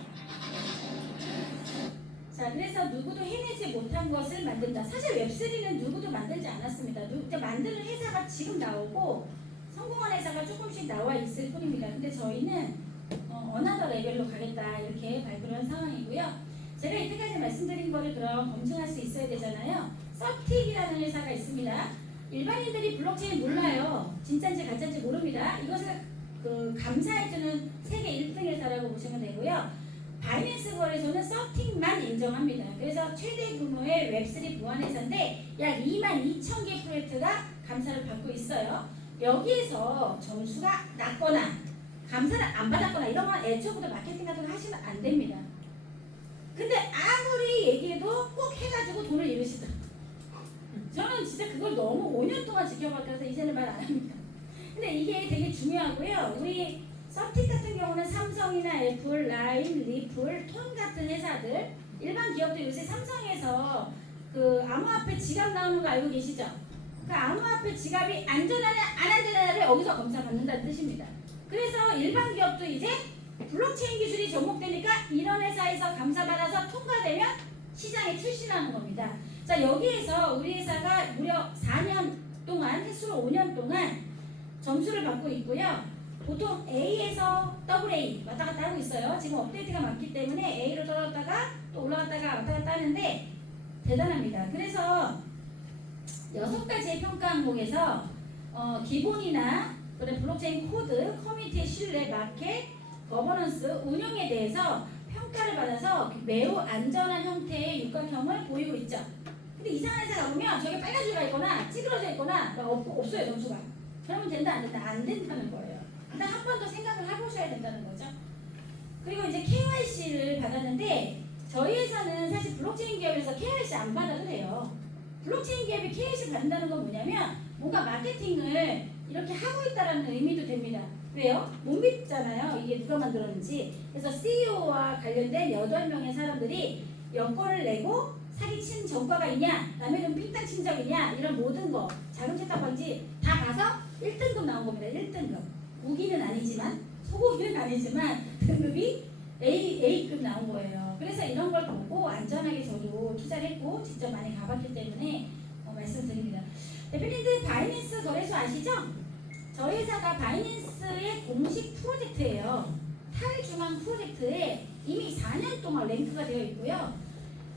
자, 그래서 누구도 해내지 못한 것을 만든다. 사실 웹3는 누구도 만들지 않았습니다. 만드는 회사가 지금 나오고 성공한 회사가 조금씩 나와 있을 뿐입니다. 근데 저희는 어나더 레벨로 가겠다 이렇게 발표를 한 상황이고요. 제가 이때까지 말씀드린 거를 그럼 검증할 수 있어야 되잖아요. 서틱이라는 회사가 있습니다. 일반인들이 블록체인 몰라요. 진짜인지 가짜인지 모릅니다. 이것을 그 감사해주는 세계 1등 회사라고 보시면 되고요. 바이낸스 거래소는 서틱만 인정합니다. 그래서 최대 규모의 웹3 보안 회사인데 약 22,000개 프로젝트가 감사를 받고 있어요. 여기에서 점수가 낮거나 감사를 안 받았거나 이런 건 애초부터 마케팅 같은 거 하시면 안 됩니다. 근데 아무리 얘기해도 꼭 해가지고 돈을 잃으시다. 저는 진짜 그걸 너무 5년 동안 지켜봤다서 이제는 말 안 합니다. 근데 이게 되게 중요하고요. 우리 서틱 같은 경우는 삼성이나 애플, 라임, 리플, 톤 같은 회사들, 일반 기업들 요새 삼성에서 그 암호화폐 지갑 나오는 거 알고 계시죠? 그 암호화폐 지갑이 안전하냐 안 안전하냐를 여기서 검사받는다는 뜻입니다. 그래서 일반 기업도 이제 블록체인 기술이 접목되니까 이런 회사에서 감사받아서 통과되면 시장에 출시하는 겁니다. 자, 여기에서 우리 회사가 무려 4년 동안, 횟수로 5년 동안 점수를 받고 있고요. 보통 A에서 AA 왔다 갔다 하고 있어요. 지금 업데이트가 많기 때문에 A로 떨어졌다가 또 올라갔다가 왔다 갔다 하는데 대단합니다. 그래서 6가지의 평가 항목에서 기본이나 블록체인 코드, 커뮤니티의 신뢰, 마켓, 거버넌스, 운영에 대해서 평가를 받아서 매우 안전한 형태의 육각형을 보이고 있죠. 근데 이상한 회사 가보면 저게 빨간 줄가 있거나 찌그러져 있거나 없어요, 점수가. 그러면 된다, 안 된다? 안 된다는 거예요. 일단 한 번 더 생각을 해보셔야 된다는 거죠. 그리고 이제 KYC를 받았는데 저희 회사는 사실 블록체인 기업에서 KYC 안 받아도 돼요. 블록체인 기업이 KYC 받는다는 건 뭐냐면 뭔가 마케팅을 이렇게 하고 있다는 의미도 됩니다. 왜요? 못 믿잖아요. 이게 누가 만들었는지. 그래서 CEO와 관련된 8명의 사람들이 여권을 내고 사기친 전과가 있냐, 남의 돈 삥땅 친 적이냐, 이런 모든 거, 자금 세탁 방지 다 가서 1등급 나온 겁니다. 1등급. 고기는 아니지만, 소고기는 아니지만 등급이 A급 나온 거예요. 그래서 이런 걸 보고 안전하게 저도 투자를 했고 직접 많이 가봤기 때문에 말씀드립니다. 대표님들 바이낸스 거래소 아시죠? 저희 회사가 바이낸스의 공식 프로젝트예요. 탈중앙 프로젝트에 이미 4년 동안 랭크가 되어 있고요.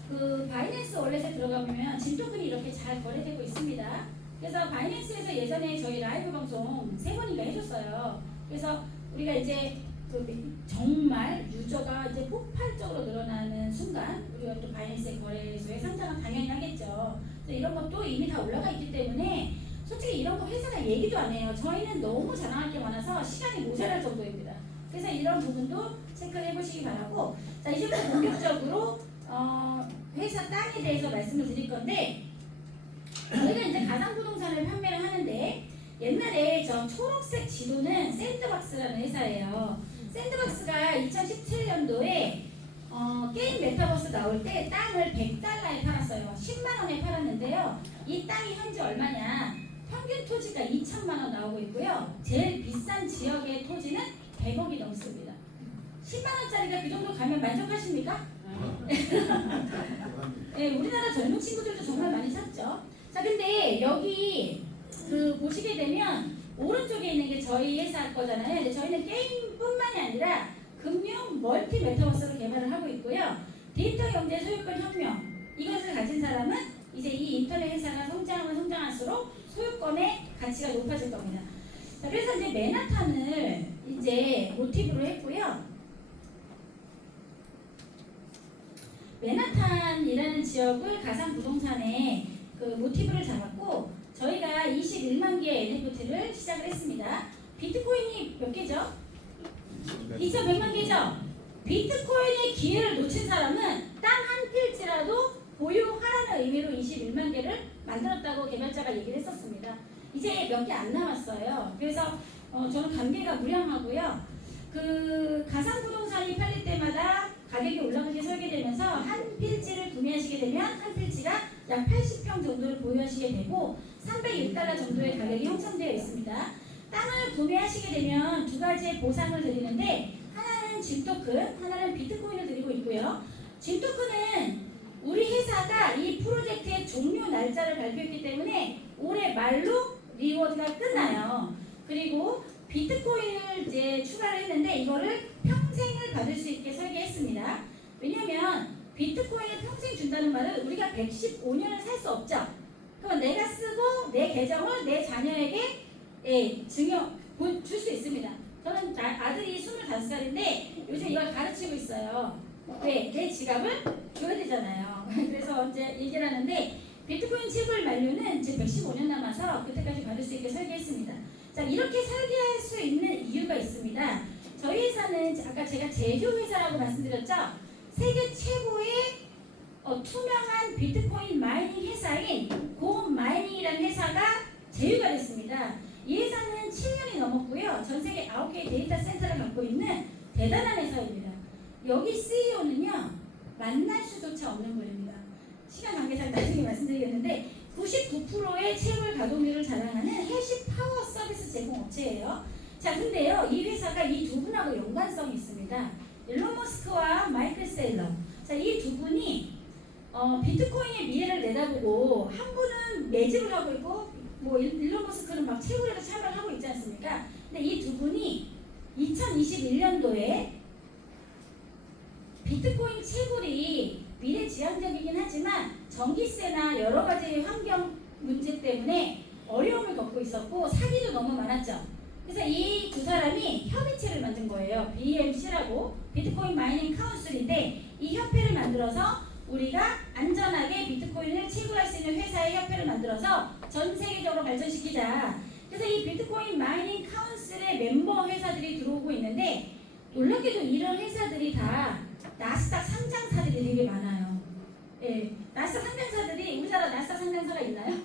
그 바이낸스 월렛에 들어가 보면 진 토큰이 이렇게 잘 거래되고 있습니다. 그래서 바이낸스에서 예전에 저희 라이브 방송 3번인가 해줬어요. 그래서 우리가 이제 그 정말 유저가 이제 폭발적으로 늘어나는 순간 우리가 또 바이낸스 거래소에 상장은 당연히 하겠죠. 그래서 이런 것도 이미 다 올라가 있기 때문에 솔직히 이런 거 회사가 얘기도 안 해요. 저희는 너무 자랑할 게 많아서 시간이 모자랄 정도입니다. 그래서 이런 부분도 체크를 해보시기 바라고, 자 이제부터 본격적으로 회사 땅에 대해서 말씀을 드릴 건데, 저희가 이제 가상부동산을 판매를 하는데 옛날에 저 초록색 지도는 샌드박스라는 회사예요. 샌드박스가 2017년도에 게임 메타버스 나올 때 땅을 100달러에 팔았어요. 10만 원에 팔았는데요. 이 땅이 현재 얼마냐? 평균 토지가 2천만 원 나오고 있고요. 제일 비싼 지역의 토지는 100억이 넘습니다. 10만 원짜리가 그 정도 가면 만족하십니까? 네, 우리나라 젊은 친구들도 정말 많이 샀죠. 자, 근데 여기 그 보시게 되면 오른쪽에 있는 게 저희 회사 거잖아요. 근데 저희는 게임뿐만이 아니라 금융 멀티 메타버스를 개발을 하고 있고요. 디지털 경제 소유권 혁명, 이것을 가진 사람은 이제 이 인터넷 회사가 성장하면 성장할수록 소유권의 가치가 높아질 겁니다. 자, 그래서 이제 맨하탄을 이제 모티브로 했고요. 맨하탄이라는 지역을 가상 부동산의 그 모티브를 잡았고, 저희가 21만 개의 NFT를 시작을 했습니다. 비트코인이 몇 개죠? 2,100만 개죠? 비트코인의 기회를 놓친 사람은 땅 한 필지라도 보유하라는 의미로 21만 개를 만들었다고 개발자가 얘기를 했었습니다. 이제 몇 개 안 남았어요. 그래서 저는 감개가 무량하고요. 그 가상부동산이 팔릴 때마다 가격이 올라가게 설계되면서 한 필지를 구매하시게 되면 한 필지가 약 80평 정도를 보유하시게 되고 306달러 정도의 가격이 형성되어 있습니다. 땅을 구매하시게 되면 두 가지의 보상을 드리는데, 하나는 진 토큰, 하나는 비트코인을 드리고 있고요. 진 토큰은 우리 회사가 이 프로젝트의 종료 날짜를 발표했기 때문에 올해 말로 리워드가 끝나요. 그리고 비트코인을 이제 추가를 했는데 이거를 평생을 받을 수 있게 설계했습니다. 왜냐면 비트코인을 평생 준다는 말은 우리가 115년을 살 수 없죠. 그럼 내가 쓰고 내 계정을 내 자녀에게 줄 수 있습니다. 저는 아들이 25살인데 요즘 이걸 가르치고 있어요. 왜? 내 지갑을 줘야 되잖아요. 그래서 이제 얘기를 하는데, 비트코인 채굴 만료는 이제 115년 남아서 그때까지 받을 수 있게 설계했습니다. 자, 이렇게 설계할 수 있는 이유가 있습니다. 저희 회사는 아까 제가 제휴회사라고 말씀드렸죠. 세계 최고의 투명한 비트코인 마이닝 회사인 고마이닝이라는 회사가 제휴가 됐습니다. 이 회사는 7년이 넘었고요. 전 세계 9개의 데이터 센터를 갖고 있는 대단한 회사입니다. 여기 CEO는요, 만날 수조차 없는 분입니다. 시간 관계상 나중에 말씀드리겠는데 99%의 채굴 가동률을 자랑하는 해시 파워 서비스 제공 업체예요. 자, 근데요, 이 회사가 이 두 분하고 연관성이 있습니다. 일론 머스크와 마이클 셀러. 자, 이 두 분이 비트코인의 미래를 내다보고, 한 분은 매집을 하고 있고, 뭐 일론 머스크는 막 채굴에도 참여를 하고 있지 않습니까? 근데 이 두 분이 2021년도에 비트코인 채굴이 미래지향적이긴 하지만 전기세나 여러 가지 환경 문제 때문에 어려움을 겪고 있었고 사기도 너무 많았죠. 그래서 이 두 사람이 협의체를 만든 거예요. BMC라고, 비트코인 마이닝 카운슬인데, 이 협회를 만들어서 우리가 안전하게 비트코인을 채굴할 수 있는 회사의 협회를 만들어서 전 세계적으로 발전시키자. 그래서 이 비트코인 마이닝 카운슬의 멤버 회사들이 들어오고 있는데, 놀랍게도 이런 회사들이 다 나스닥 상장사들이 되게 많아요. 예, 나스닥 상장사들이, 우리나라 나스닥 상장사가 있나요?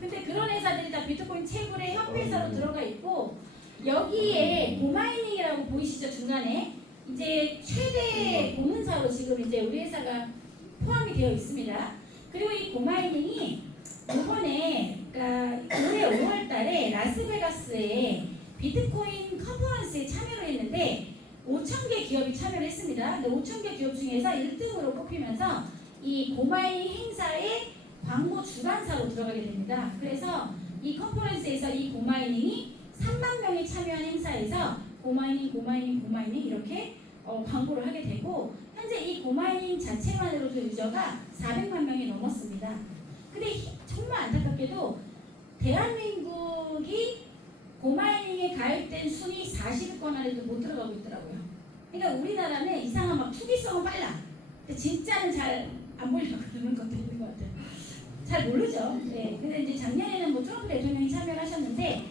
근데 그런 회사들이 다 비트코인 채굴의 협회사로 들어가 있고, 여기에 고마이닝이라고 보이시죠? 중간에 이제 최대 고문사로 지금 이제 우리 회사가 포함이 되어 있습니다. 그리고 이 고마이닝이 이번에, 그러니까 올해 5월달에 라스베가스에 비트코인 컨퍼런스에 참여를 했는데 5,000개 기업이 참여를 했습니다. 근데 5,000개 기업 중에서 1등으로 뽑히면서 이 고마이닝 행사의 광고 주관사로 들어가게 됩니다. 그래서 이 컨퍼런스에서 이 고마이닝이 3만 명이 참여한 행사에서 고마이닝 이렇게 광고를 하게 되고 현재 이 고마이닝 자체만으로도 유저가 400만 명이 넘었습니다. 근데 정말 안타깝게도 대한민국이 고마이닝에 가입된 순위 40위권 안에도 못 들어가고 있더라고요. 그러니까 우리나라는 이상한 막 투기성은 빨라. 근데 진짜는 잘 안 보려고 그러는 것도 있는 것 같아요. 잘 모르죠. 네. 근데 이제 작년에는 뭐 트럼프 대통령이 참여를 하셨는데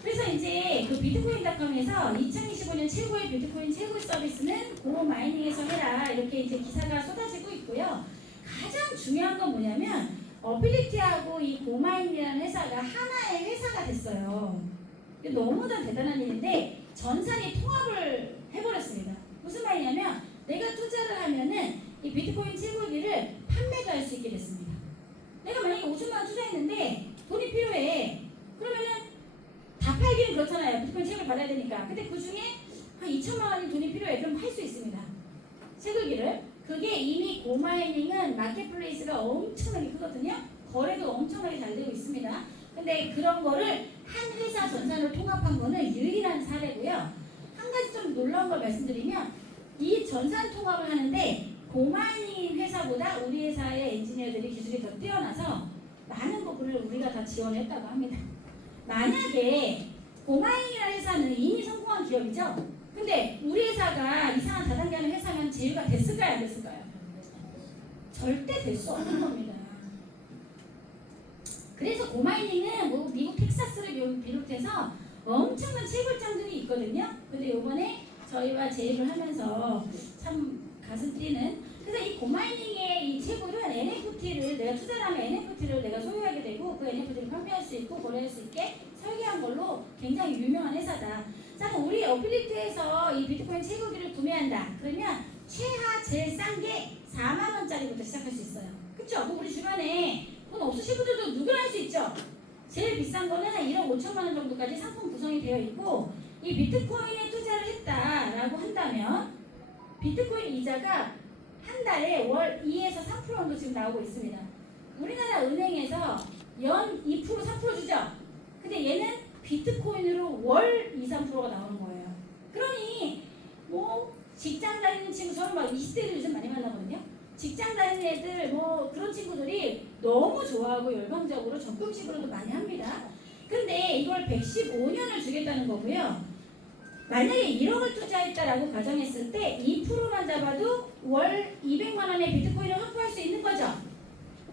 그래서 이제 그 비트코인닷컴에서 2025년 최고의 비트코인 채굴 서비스는 고마이닝에서 해라 이렇게 이제 기사가 쏟아지고 있고요. 가장 중요한 건 뭐냐면 어빌리티하고 이 고마이닝이라는 회사가 하나의 회사가 됐어요. 너무나 대단한 일인데 전산이 통합을 해버렸습니다. 무슨 말이냐면 내가 투자를 하면은 이 비트코인 채굴기를 판매도 할 수 있게 됐습니다. 내가 만약에 5천만 원 투자했는데 돈이 필요해. 그러면은 다 팔기는 그렇잖아요. 비트코인 채굴 받아야 되니까. 근데 그 중에 한 2천만 원이 돈이 필요해. 그럼 할 수 있습니다. 채굴기를. 그게 이미 고마이닝은 마켓플레이스가 엄청나게 크거든요. 거래도 엄청나게 잘 되고 있습니다. 근데 그런 거를 한 회사 전산을 통합한 거는 유일한 사례고요. 한 가지 좀 놀라운 걸 말씀드리면 이 전산 통합을 하는데 고마이닝 회사보다 우리 회사의 엔지니어들이 기술이 더 뛰어나서 많은 부분을 우리가 다 지원했다고 합니다. 만약에 고마이닝이라는 회사는 이미 성공한 기업이죠. 근데 우리 회사가 이상한 다단계 하는 회사면 제휴가 됐을까요? 안 됐을까요? 절대 될 수 없는 겁니다. 그래서 고마이닝은 뭐 미국 텍사스를 비롯해서 엄청난 채굴장들이 있거든요. 근데 요번에 저희와 제휴를 하면서 참 가슴 뛰는. 그래서 이 고마이닝의 이 채굴은 NFT를 내가 투자를 하면 NFT를 내가 소유하게 되고 그 NFT를 판매할 수 있고 거래할 수 있게 설계한 걸로 굉장히 유명한 회사다. 자, 그럼 우리 어필리트에서 이 비트코인 채굴기를 구매한다. 그러면 최하 제일 싼 게 4만 원짜리부터 시작할 수 있어요. 그쵸? 우리 주변에 돈 없으신 분들도 누구나 할 수 있죠. 제일 비싼 거는 한 1억 5천만 원 정도까지 상품 구성이 되어 있고 이 비트코인에 투자를 했다라고 한다면 비트코인 이자가 한 달에 월 2에서 3% 정도 지금 나오고 있습니다. 우리나라 은행에서 연 2% 3% 주죠. 근데 얘는 비트코인으로 월 2, 3%가 나오는 거예요. 그러니 뭐 직장 다니는 친구 저는 막 20대들 요즘 많이 만나거든요. 직장 다니는 애들 뭐 그런 친구들이 너무 좋아하고 열광적으로 적금식으로도 많이 합니다. 근데 이걸 115년을 주겠다는 거고요. 만약에 1억을 투자했다라고 가정했을 때 2%만 잡아도 월 200만 원의 비트코인을 확보할 수 있는 거죠.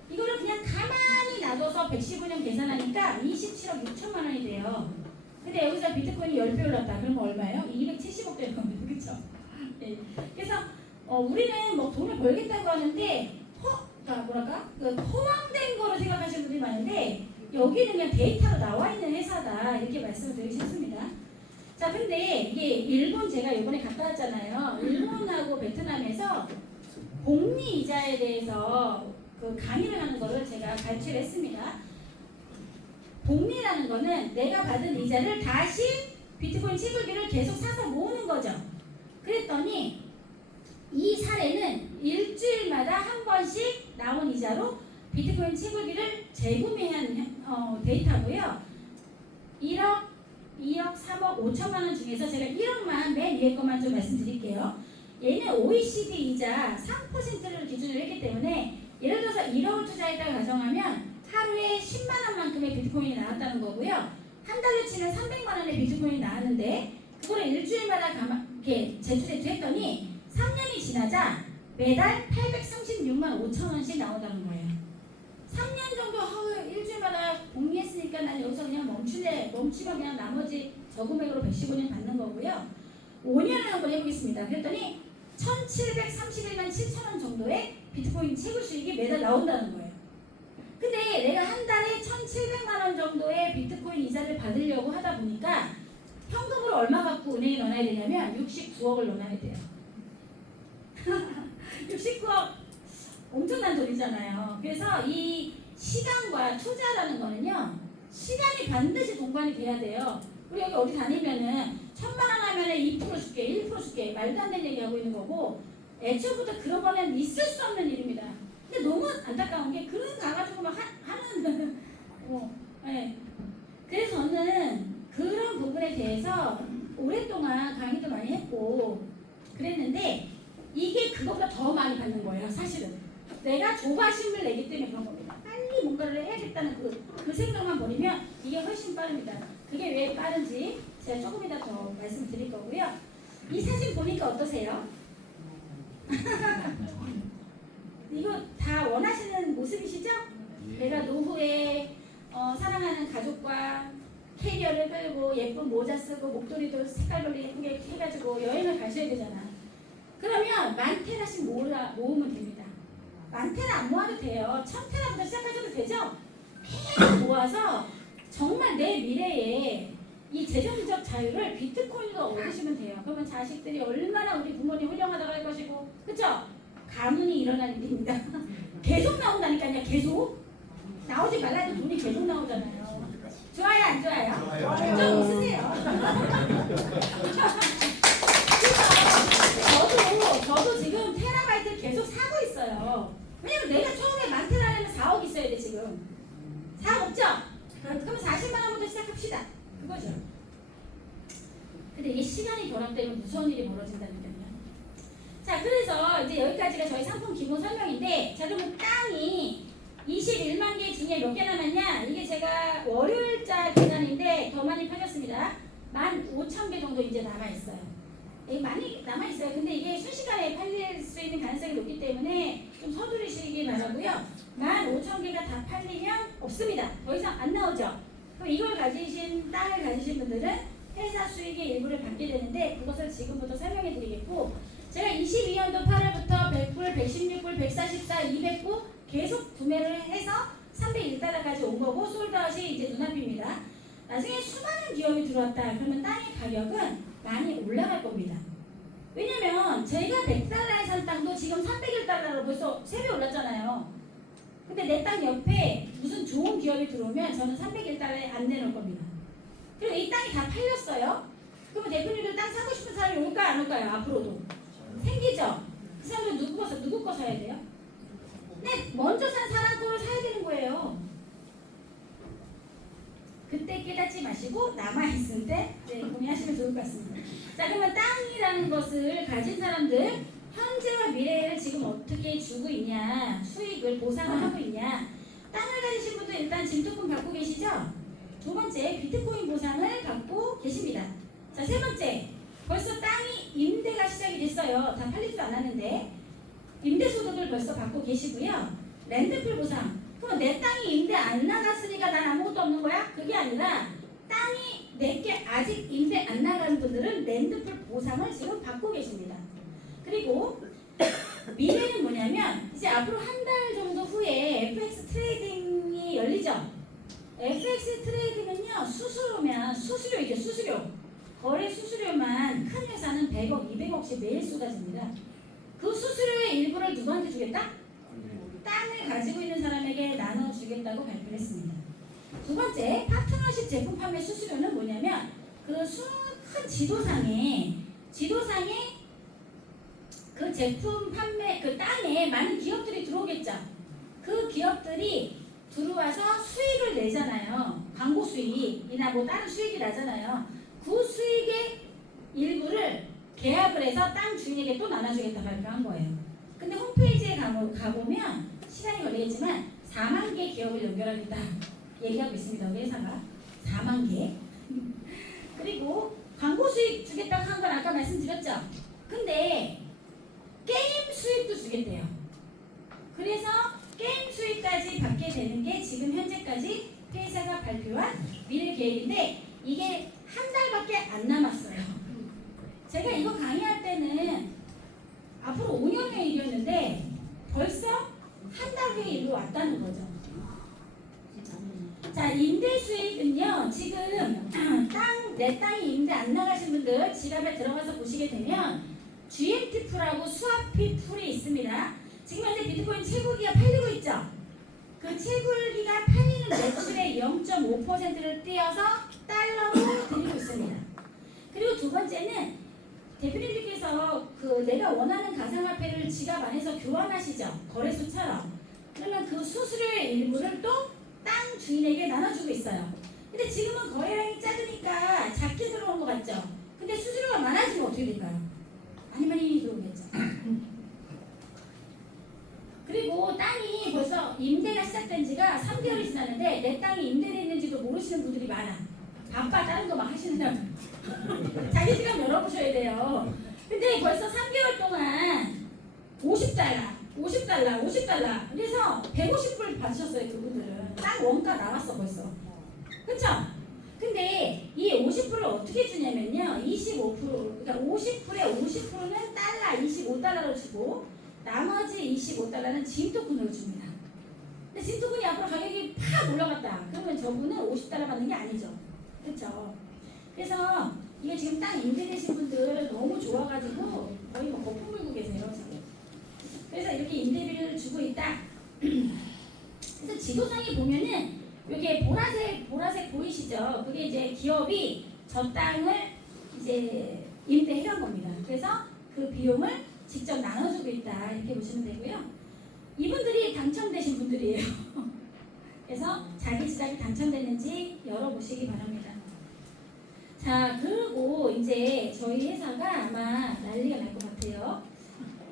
이거를 그냥 가만히 놔둬서 115년 계산하니까 27억 6천만 원이 돼요. 근데 여기서 비트코인이 10배 올랐다. 그러면 얼마예요? 270억 될 겁니다. 그렇죠? 네. 그래서 우리는 뭐 돈을 벌겠다고 하는데 허황된 거로 생각하시는 분들이 많은데 여기는 그냥 데이터로 나와 있는 회사다. 이렇게 말씀을 드리고 싶습니다. 자, 근데 이게 일본 제가 이번에 갔다 왔잖아요. 일본하고 베트남에서 복리 이자에 대해서 그 강의를 하는 거를 제가 발췌를 했습니다. 복리라는 거는 내가 받은 이자를 다시 비트코인 채굴기를 계속 사서 모으는 거죠. 그랬더니 이 사례는 일주일마다 한 번씩 나온 이자로 비트코인 채굴기를 재구매한 데이터고요. 1억, 2억, 3억, 5천만 원 중에서 제가 1억만 맨 위에 것만 좀 말씀드릴게요. 얘는 OECD 이자 3%를 기준으로 했기 때문에 예를 들어서 1억을 투자했다고 가정하면 하루에 10만 원만큼의 비트코인이 나왔다는 거고요. 한 달로 치면 300만 원의 비트코인이 나왔는데 그거를 일주일마다 이렇게 제출했더니 3년이 지나자 매달 836만 5천 원씩 나온다는 거예요. 3년 정도 일주일마다 복리했으니까 난 여기서 그냥 멈추면 그냥 나머지 저금액으로 115년 받는 거고요. 5년을 한번 해보겠습니다. 그랬더니 1731만 7천 원 정도의 비트코인 채굴 수익이 매달 나온다는 거예요. 근데 내가 한 달에 1,700만 원 정도의 비트코인 이자를 받으려고 하다 보니까 현금으로 얼마 갖고 은행에 넣어야 되냐면 69억을 넣어야 돼요. 69억 엄청난 돈이잖아요. 그래서 이 시간과 투자라는 거는요, 시간이 반드시 동반이 돼야 돼요. 우리 여기 어디 다니면은 1,000만 원 하면은 2% 줄게, 1% 줄게 말도 안 되는 얘기 하고 있는 거고 애초부터 그런 거는 있을 수 없는 일입니다. 근데 너무 안타까운 게 그런 가가지고 막 하는 네. 그래서 저는 그런 부분에 대해서 오랫동안 강의도 많이 했고 그랬는데 이게 그것보다 더 많이 받는 거예요. 사실은 내가 조바심을 내기 때문에 그런 겁니다. 빨리 뭔가를 해야겠다는 그 생각만 버리면 이게 훨씬 빠릅니다. 그게 왜 빠른지 제가 조금 이따 더 말씀드릴 거고요. 이 사진 보니까 어떠세요? 이거 다 원하시는 모습이시죠? 내가 노후에 사랑하는 가족과 캐리어를 끌고 예쁜 모자 쓰고 목도리도 색깔별로 예쁘게 해가지고 여행을 가셔야 되잖아. 그러면 10,000테라씩 모으면 됩니다. 10,000테라 안 모아도 돼요. 1,000테라부터 시작하셔도 되죠? 계속 모아서 정말 내 미래에 이 재정적 자유를 비트코인으로 얻으시면 돼요. 그러면 자식들이 얼마나 우리 부모님 훌륭하다고 할 것이고, 그쵸? 가문이 일어날 일입니다. 계속 나온다니까요. 계속 나오지 말라도 돈이 계속 나오잖아요. 좋아요, 안 좋아요? 좋아요. 좀 웃으세요. 그래서 저도 지금 테라바이트를 계속 사고 있어요. 왜냐면 내가 처음에 10,000테라 하려면 4억 있어야 돼 지금. 4억 없죠? 그럼 40만 원부터 시작합시다. 그거죠. 근데 이게 시간이 결합되면 무서운 일이 벌어진다니까요. 자, 그래서 이제 여기까지가 저희 상품 기본 설명인데, 자, 그러면 땅이 21만 개 중에 몇 개 남았냐? 이게 제가 월요일자 계산인데 더 많이 팔렸습니다. 15,000개 정도 이제 남아있어요. 많이 남아있어요. 근데 이게 순식간에 팔릴 수 있는 가능성이 높기 때문에 좀 서두르시기 바라고요. 15,000개가 다 팔리면 없습니다. 더 이상 안 나오죠. 그럼 이걸 가지신 땅을 가지신 분들은 회사 수익의 일부를 받게 되는데 그것을 지금부터 설명해 드리겠고, 제가 22년도 8월부터 100불, 116불, 144, 200불 계속 구매를 해서 301달러까지 온 거고, 솔드아웃이 이제 눈앞입니다. 나중에 수많은 기업이 들어왔다. 그러면 땅의 가격은 많이 올라갈 겁니다. 왜냐면 제가 100달러에 산 땅도 지금 301달러로 벌써 3배 올랐잖아요. 근데 내 땅 옆에 무슨 좋은 기업이 들어오면 저는 301달러에 안 내놓을 겁니다. 그리고 이 땅이 다 팔렸어요. 그러면 대표님들 땅 사고 싶은 사람이 올까요, 안 올까요? 앞으로도 생기죠. 그 사람들 누구 거 사야 돼요? 근데 먼저 산 사람 거를 사야 되는 거예요. 그때 깨닫지 마시고 남아있을 때 구매하시면 좋을 것 같습니다. 자, 그러면 땅이라는 것을 가진 사람들, 현재와 미래를 지금 어떻게 주고 있냐, 수익을 보상을 하고 있냐. 땅을 가지신 분들 일단 진투금 받고 계시죠? 두 번째, 비트코인 보상을 받고 계십니다. 자, 세 번째, 벌써 땅이 임대가 시작이 됐어요. 다 팔리지도 않았는데 임대소득을 벌써 받고 계시고요. 랜드풀 보상. 그럼 내 땅이 임대 안 나갔으니까 난 아무것도 없는 거야? 그게 아니라 땅이 내게 아직 임대 안 나간 분들은 랜드풀 보상을 지금 받고 계십니다. 그리고 미래는 뭐냐면 이제 앞으로 한 달 정도 후에 FX 트레이딩이 열리죠. FX 트레이딩은요, 수수료이죠. 수수료. 거래 수수료만 큰 회사는 100억, 200억씩 매일 쏟아집니다. 그 수수료의 일부를 누구한테 주겠다? 땅을 가지고 있는 사람에게 나눠주겠다고 발표를 했습니다. 두 번째, 파트너십 제품 판매 수수료는 뭐냐면 그 큰 지도상에 그 제품 판매, 그 땅에 많은 기업들이 들어오겠죠. 그 기업들이 들어와서 수익을 내잖아요. 광고 수익이나 뭐 다른 수익이 나잖아요. 그 수익의 일부를 계약을 해서 땅 주인에게 또 나눠주겠다 발표한 거예요. 근데 홈페이지에 가보면 시간이 걸리겠지만 4만 개 기업을 연결하겠다 얘기하고 있습니다. 우리 회사가 4만 개. 그리고 광고 수익 주겠다고 한 건 아까 말씀드렸죠. 근데 게임 수익도 주겠대요. 그래서 게임 수익까지 받게 되는 게 지금 현재까지 회사가 발표한 미래 계획인데 이게 한 달밖에 안 남았어요. 제가 이거 강의할 때는 앞으로 5년 후의 일이었는데 벌써 한 달 후에 일로 왔다는 거죠. 자, 임대 수익은요, 지금 내 땅이 임대 안 나가신 분들 지갑에 들어가서 보시게 되면 GMT 풀하고 스와피 풀이 있습니다. 지금 현재 비트코인 채굴기가 팔리고 있죠. 그 채굴기가 팔리는 매출의 0.5%를 떼어서 달러로 드리고 있습니다. 그리고 두 번째는 대표님들께서 그 내가 원하는 가상화폐를 지갑 안에서 교환하시죠. 거래소처럼. 그러면 그 수수료의 일부를 또 땅 주인에게 나눠주고 있어요. 근데 지금은 거래량이 작으니까 작게 들어온 것 같죠. 근데 수수료가 많아지면 어떻게 될까요? 안 많이 들어오겠죠. 그리고 땅이 벌써 임대가 시작된 지가 3개월이 지났는데 내 땅이 임대됐는지도 모르시는 분들이 많아. 바빠 다른 거 막 하시느라고. 자기 지갑 열어보셔야 돼요. 근데 벌써 3개월 동안 50달러, 50달러, 50달러. 그래서 150불 받으셨어요, 그분들은. 땅 원가 나왔어, 벌써. 그쵸? 근데 이 50%를 어떻게 주냐면요. 25%, 그러니까 50%에 50%는 달러, 25달러로 주고, 나머지 25달러는 짐토큰으로 줍니다. 근데 짐토큰이 앞으로 가격이 팍 올라갔다. 그러면 저분은 50달러 받는 게 아니죠. 그쵸? 그래서 이게 지금 땅 임대되신 분들 너무 좋아가지고 거의 뭐 거품 물고 계세요, 지금. 그래서 이렇게 임대비를 주고 있다. 그래서 지도상에 보면은 이게 보라색 보이시죠? 그게 이제 기업이 저 땅을 이제 임대해간 겁니다. 그래서 그 비용을 직접 나눠주고 있다 이렇게 보시면 되고요. 이분들이 당첨되신 분들이에요. 그래서 자기 지갑이 당첨됐는지 열어보시기 바랍니다. 자, 그리고 이제 저희 회사가 아마 난리가 날 것 같아요.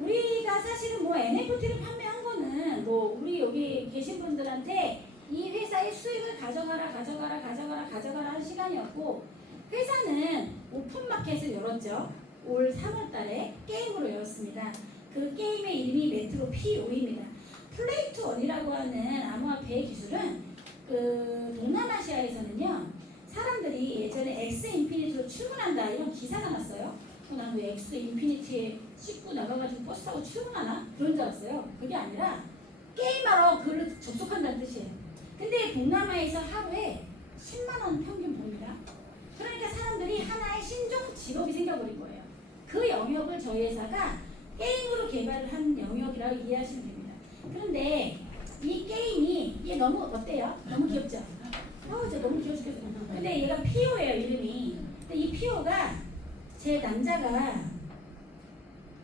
우리가 사실은 뭐 NFT를 판매한 거는 뭐 우리 여기 계신 분들한테 이 회사의 수익을 가져가라 할 시간이었고, 회사는 오픈마켓을 열었죠. 올 3월 달에 게임으로 열었습니다. 그 게임의 이름이 메트로 P5입니다. 플레이 투 원이라고 하는 암호화폐의 기술은 그 동남아시아에서는요, 사람들이 예전에 엑스 인피니티로 출근한다 이런 기사가 났어요. 난 왜 엑스 인피니티에 싣고 나가가지고 버스 타고 출근하나? 그런 줄 알았어요. 그게 아니라 게임하러 그걸 접속한다는 뜻이에요. 근데 동남아에서 하루에 10만 원 평균 봅니다. 그러니까 사람들이 하나의 신종 직업이 생겨버린 거예요. 그 영역을 저희 회사가 게임으로 개발을 한 영역이라고 이해하시면 됩니다. 그런데 이 게임이 이게 너무 어때요? 너무 귀엽죠? 진짜 너무 귀여워 죽겠어. 근데 얘가 피오예요, 이름이. 근데 이 피오가 제 남자가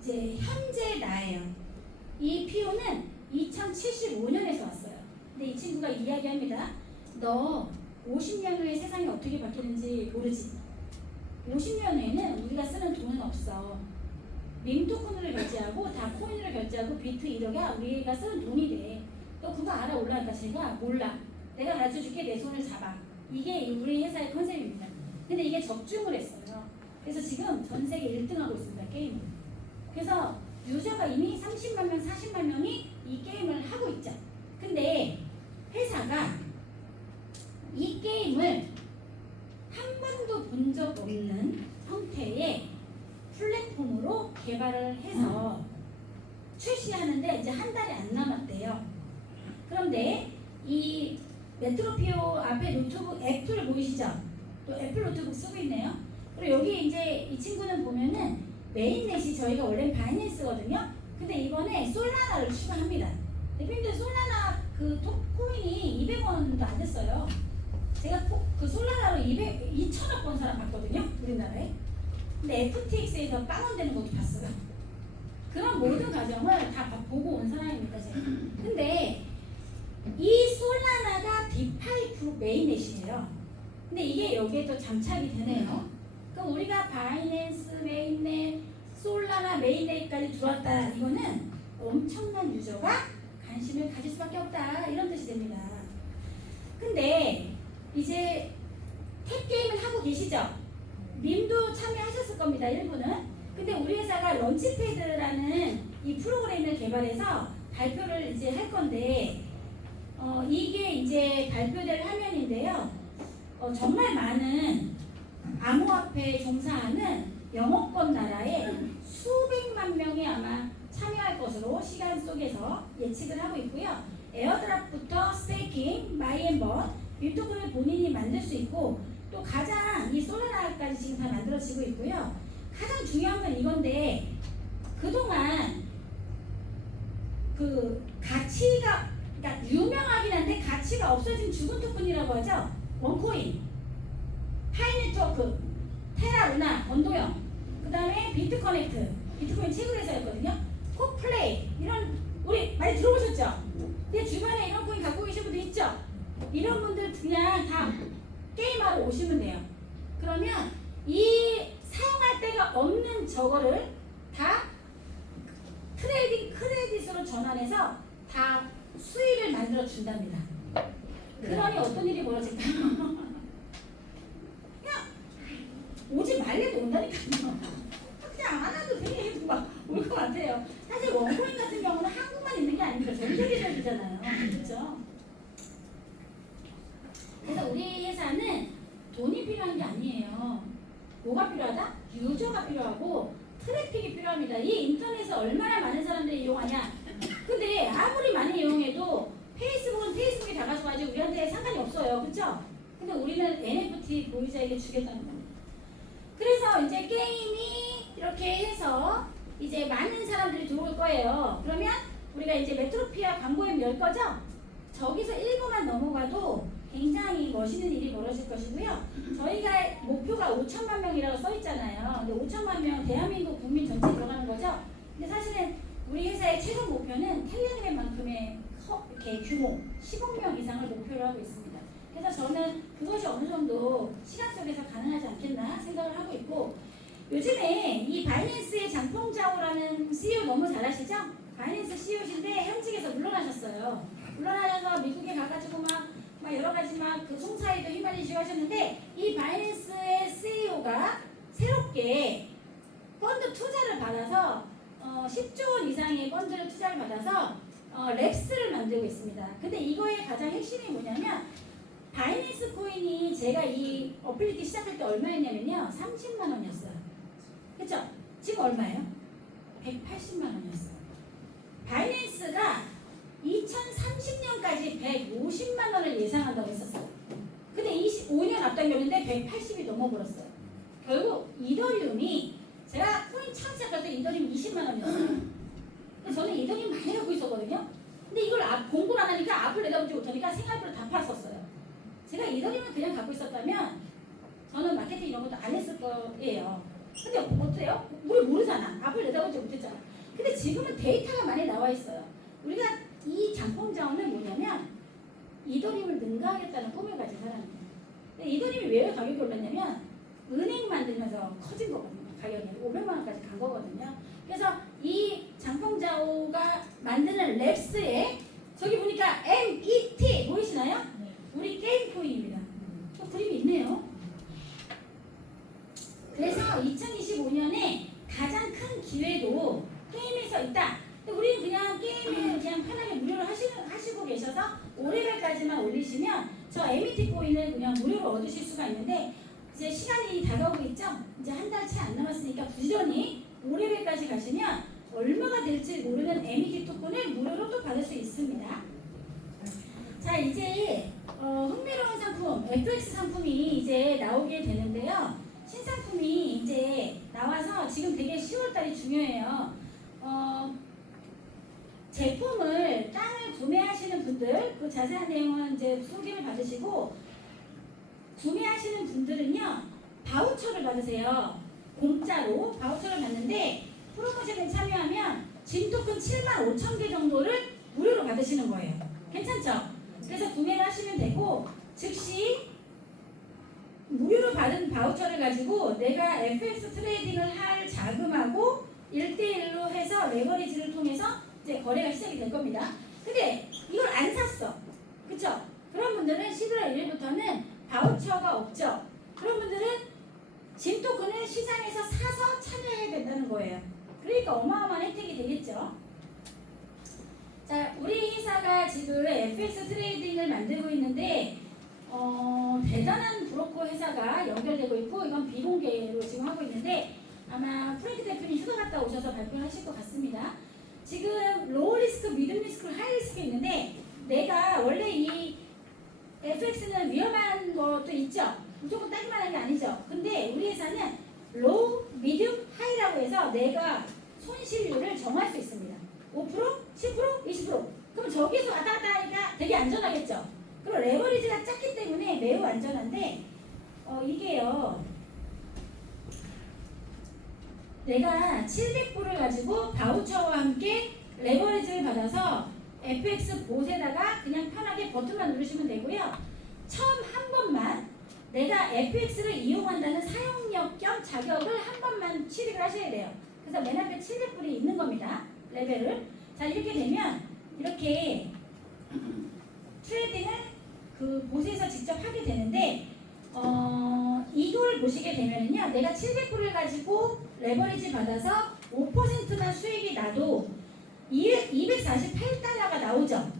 이제 현재 나예요. 이 피오는 2075년에서 왔어요. 근데 이 친구가 이야기합니다. 너 50년 후에 세상이 어떻게 바뀌는지 모르지? 50년 후에는 우리가 쓰는 돈은 없어. 밈토큰으로 결제하고 다 코인으로 결제하고 비트 1호가 우리가 쓰는 돈이 돼. 너 그거 알아? 올라니까 제가 몰라. 내가 가르쳐줄게. 내 손을 잡아. 이게 우리 회사의 컨셉입니다. 근데 이게 적중을 했어요. 그래서 지금 전 세계 1등하고 있습니다. 게임을. 그래서 유저가 이미 30만 명, 40만 명이 이 게임을 하고 있죠. 근데 회사가 이 게임을 한 번도 본 적 없는 형태의 플랫폼으로 개발을 해서 출시하는데 이제 한 달이 안 남았대요. 그런데 이 메트로피오 앞에 노트북 애플 보이시죠? 또 애플 노트북 쓰고 있네요. 그리고 여기 이제 이 친구는 보면은 메인넷이 저희가 원래 바이낸스거든요. 근데 이번에 솔라나를 추가합니다. 대표님들 솔라나 그 코인이 200원도 안 됐어요. 제가 그 솔라나로 2천억 번 사람 봤거든요. 우리나라에. 근데 FTX에서 빵원 되는 것도 봤어요. 그런 모든 과정을 다 보고 온 사람입니다, 제가. 근데 이 솔라나가 디파이 메인넷이에요. 근데 이게 여기에 또 장착이 되네요. 그럼 우리가 바이낸스, 메인넷, 솔라나, 메인넷까지 들어왔다. 이거는 엄청난 유저가 관심을 가질 수밖에 없다. 이런 뜻이 됩니다. 근데 이제 탭 게임을 하고 계시죠? 밈도 참여하셨을 겁니다. 일부는. 근데 우리 회사가 런치패드라는 이 프로그램을 개발해서 발표를 이제 할 건데, 이게 이제 발표될 화면인데요. 정말 많은 암호화폐에 종사하는 영어권 나라에 수백만 명이 아마 참여할 것으로 시간 속에서 예측을 하고 있고요. 에어드랍부터 스테이킹, 마이앤번, 밈토큰을 본인이 만들 수 있고, 또 가장 이 솔라나까지 지금 다 만들어지고 있고요. 가장 중요한 건 이건데, 그동안 그 가치가, 그러니까 유명하긴 한데 가치가 없어진 죽은 토큰이라고 하죠. 원코인, 하이네트워크, 테라루나, 건도형, 그 다음에 비트커넥트, 비트코인 최근 회사였거든요. 코플레이, 이런 우리 많이 들어보셨죠? 내 주변에 이런 코인 갖고 계신 분들 있죠? 이런 분들 그냥 다 게임하러 오시면 돼요. 그러면 이 사용할 데가 없는 저거를 다 안에서 다 수익을 만들어 준답니다. 그러니 어떤 일이 벌어질까요? 그냥 오지 말래도 온다니까요. 그냥 안 와도 돼. 막올 것 같아요. 사실 원코인 같은 경우는 한국만 있는 게 아닙니다. 전 세계적이잖아요. 그렇죠? 그래서 우리 회사는 돈이 필요한 게 아니에요. 뭐가 필요하다? 유저가 필요하고 트래픽이 필요합니다. 이 인터넷에 얼마나 많은 사람들이 이용하냐. 근데 아무리 많이 이용해도 페이스북은 페이스북이 다 가져가지 우리한테 상관이 없어요. 그렇죠? 근데 우리는 NFT 보유자에게 주겠다는 겁니다. 그래서 이제 게임이 이렇게 해서 이제 많은 사람들이 들어올 거예요. 그러면 우리가 이제 메트로피아 광고앱 열 거죠? 저기서 1분만 넘어가도 굉장히 멋있는 일이 벌어질 것이고요. 저희가 목표가 5천만 명이라고 써 있잖아요. 근데 5천만 명 대한민국 국민 전체 들어가는 거죠. 근데 사실은 우리 회사의 최종 목표는 텔레그램만큼의 이렇게 규모 10억 명 이상을 목표로 하고 있습니다. 그래서 저는 그것이 어느 정도 시간 속에서 가능하지 않겠나 생각을 하고 있고, 요즘에 이 바이낸스의 장펑자오라는 CEO 너무 잘 아시죠? 바이낸스 CEO신데 현직에서 물러나셨어요. 물러나셔서 미국에 가가지고 막 여러 가지 막 그 송사에도 휘말리시고 하셨는데, 이 바이낸스의 CEO가 새롭게 펀드 투자를 받아서 10조 원 이상의 펀드를 투자를 받아서 랩스를 만들고 있습니다. 근데 이거의 가장 핵심이 뭐냐면, 바이낸스 코인이 제가 이 어플리티 시작할 때 얼마였냐면요, 30만 원이었어요. 그쵸? 지금 얼마예요? 180만 원이었어요. 바이낸스가 2030년까지 150만 원을 예상한다고 했었어요. 근데 5년 앞당겼는데 180이 넘어버렸어요. 결국 이더리움이, 제가 코인 처음 시작할 때 이더리움 20만 원이었어요. 근데 저는 이더리움 많이 갖고 있었거든요. 근데 이걸 공부를 안 하니까 앞을 내다보지 못하니까 생활비를 다 팔았었어요. 제가 이더리움을 그냥 갖고 있었다면 저는 마케팅 이런 것도 안 했을 거예요. 근데 어때요? 우리 모르잖아. 앞을 내다보지 못했잖아. 근데 지금은 데이터가 많이 나와 있어요. 우리가 이 장펑자원은 뭐냐면 이더리움을 능가하겠다는 꿈을 가진 사람입니다. 근데 이더리움이 왜 가격이 올랐냐면 은행 만들면서 커진 거거든요. 가격이 500만 원까지 간 거거든요. 그래서 이 장펑자오가 만드는 랩스에 저기 보니까 MET 보이시나요? 우리 게임 코인입니다. 또 그림이 있네요. 그래서 2025년에 가장 큰 기회도 게임에서 있다. 근데 우리는 그냥 게임을 그냥 편하게 무료로 하시고 계셔서 5레벨까지만 올리시면 저 MET 코인을 그냥 무료로 얻으실 수가 있는데, 이제 시간이 다가오고 있죠? 이제 한 달 채 안 남았으니까 부지런히 5레벨까지 가시면 얼마가 될지 모르는 MET 토큰을 무료로 또 받을 수 있습니다. 자, 이제 흥미로운 상품, FX 상품이 이제 나오게 되는데요. 신상품이 이제 나와서 지금 되게 10월달이 중요해요. 제품을 땅을 구매하시는 분들, 그 자세한 내용은 이제 소개를 받으시고, 구매하시는 분들은요 바우처를 받으세요. 공짜로 바우처를 받는데, 프로모션에 참여하면 진 토큰 75,000개 정도를 무료로 받으시는 거예요. 괜찮죠? 그래서 구매를 하시면 되고, 즉시 무료로 받은 바우처를 가지고 내가 FX 트레이딩을 할 자금하고 1대1로 해서 레버리지를 통해서 이제 거래가 시작이 될 겁니다. 근데 이걸 안 샀어. 그쵸? 그런 분들은 11월 1일부터는 바우처가 없죠. 그런 분들은 진 토큰을 시장에서 사서 참여해야 된다는 거예요. 그러니까 어마어마한 혜택이 되겠죠. 자, 우리 회사가 지금 FX 트레이딩을 만들고 있는데 대단한 브로커 회사가 연결되고 있고, 이건 비공개로 지금 하고 있는데 아마 프랭크 대표님 휴가 갔다 오셔서 발표를 하실 것 같습니다. 지금 로우 리스크, 미들 리스크, 하이 리스크 있는데, 내가 원래 이 FX는 위험한 것도 있죠. 무조건 따기만 하는 게 아니죠. 근데 우리 회사는 로우, 미디움, 하이라고 해서 내가 손실률을 정할 수 있습니다. 5%, 10%, 20%. 그럼 저기서 왔다 갔다 하니까 되게 안전하겠죠. 그리고 레버리지가 작기 때문에 매우 안전한데, 이게요, 내가 700불을 가지고 바우처와 함께 레버리지를 받아서 FX 봇에다가 그냥 편하게 버튼만 누르시면 되고요. 처음 한 번만 내가 FX를 이용한다는 사용력 겸 자격을 한 번만 취득을 하셔야 돼요. 그래서 맨 앞에 700불이 있는 겁니다. 레벨을. 자, 이렇게 되면 이렇게 트레이딩을 그 보스에서 직접 하게 되는데 이걸 보시게 되면은요, 내가 700불을 가지고 레버리지 받아서 5%만 수익이 나도 248달러가 나오죠.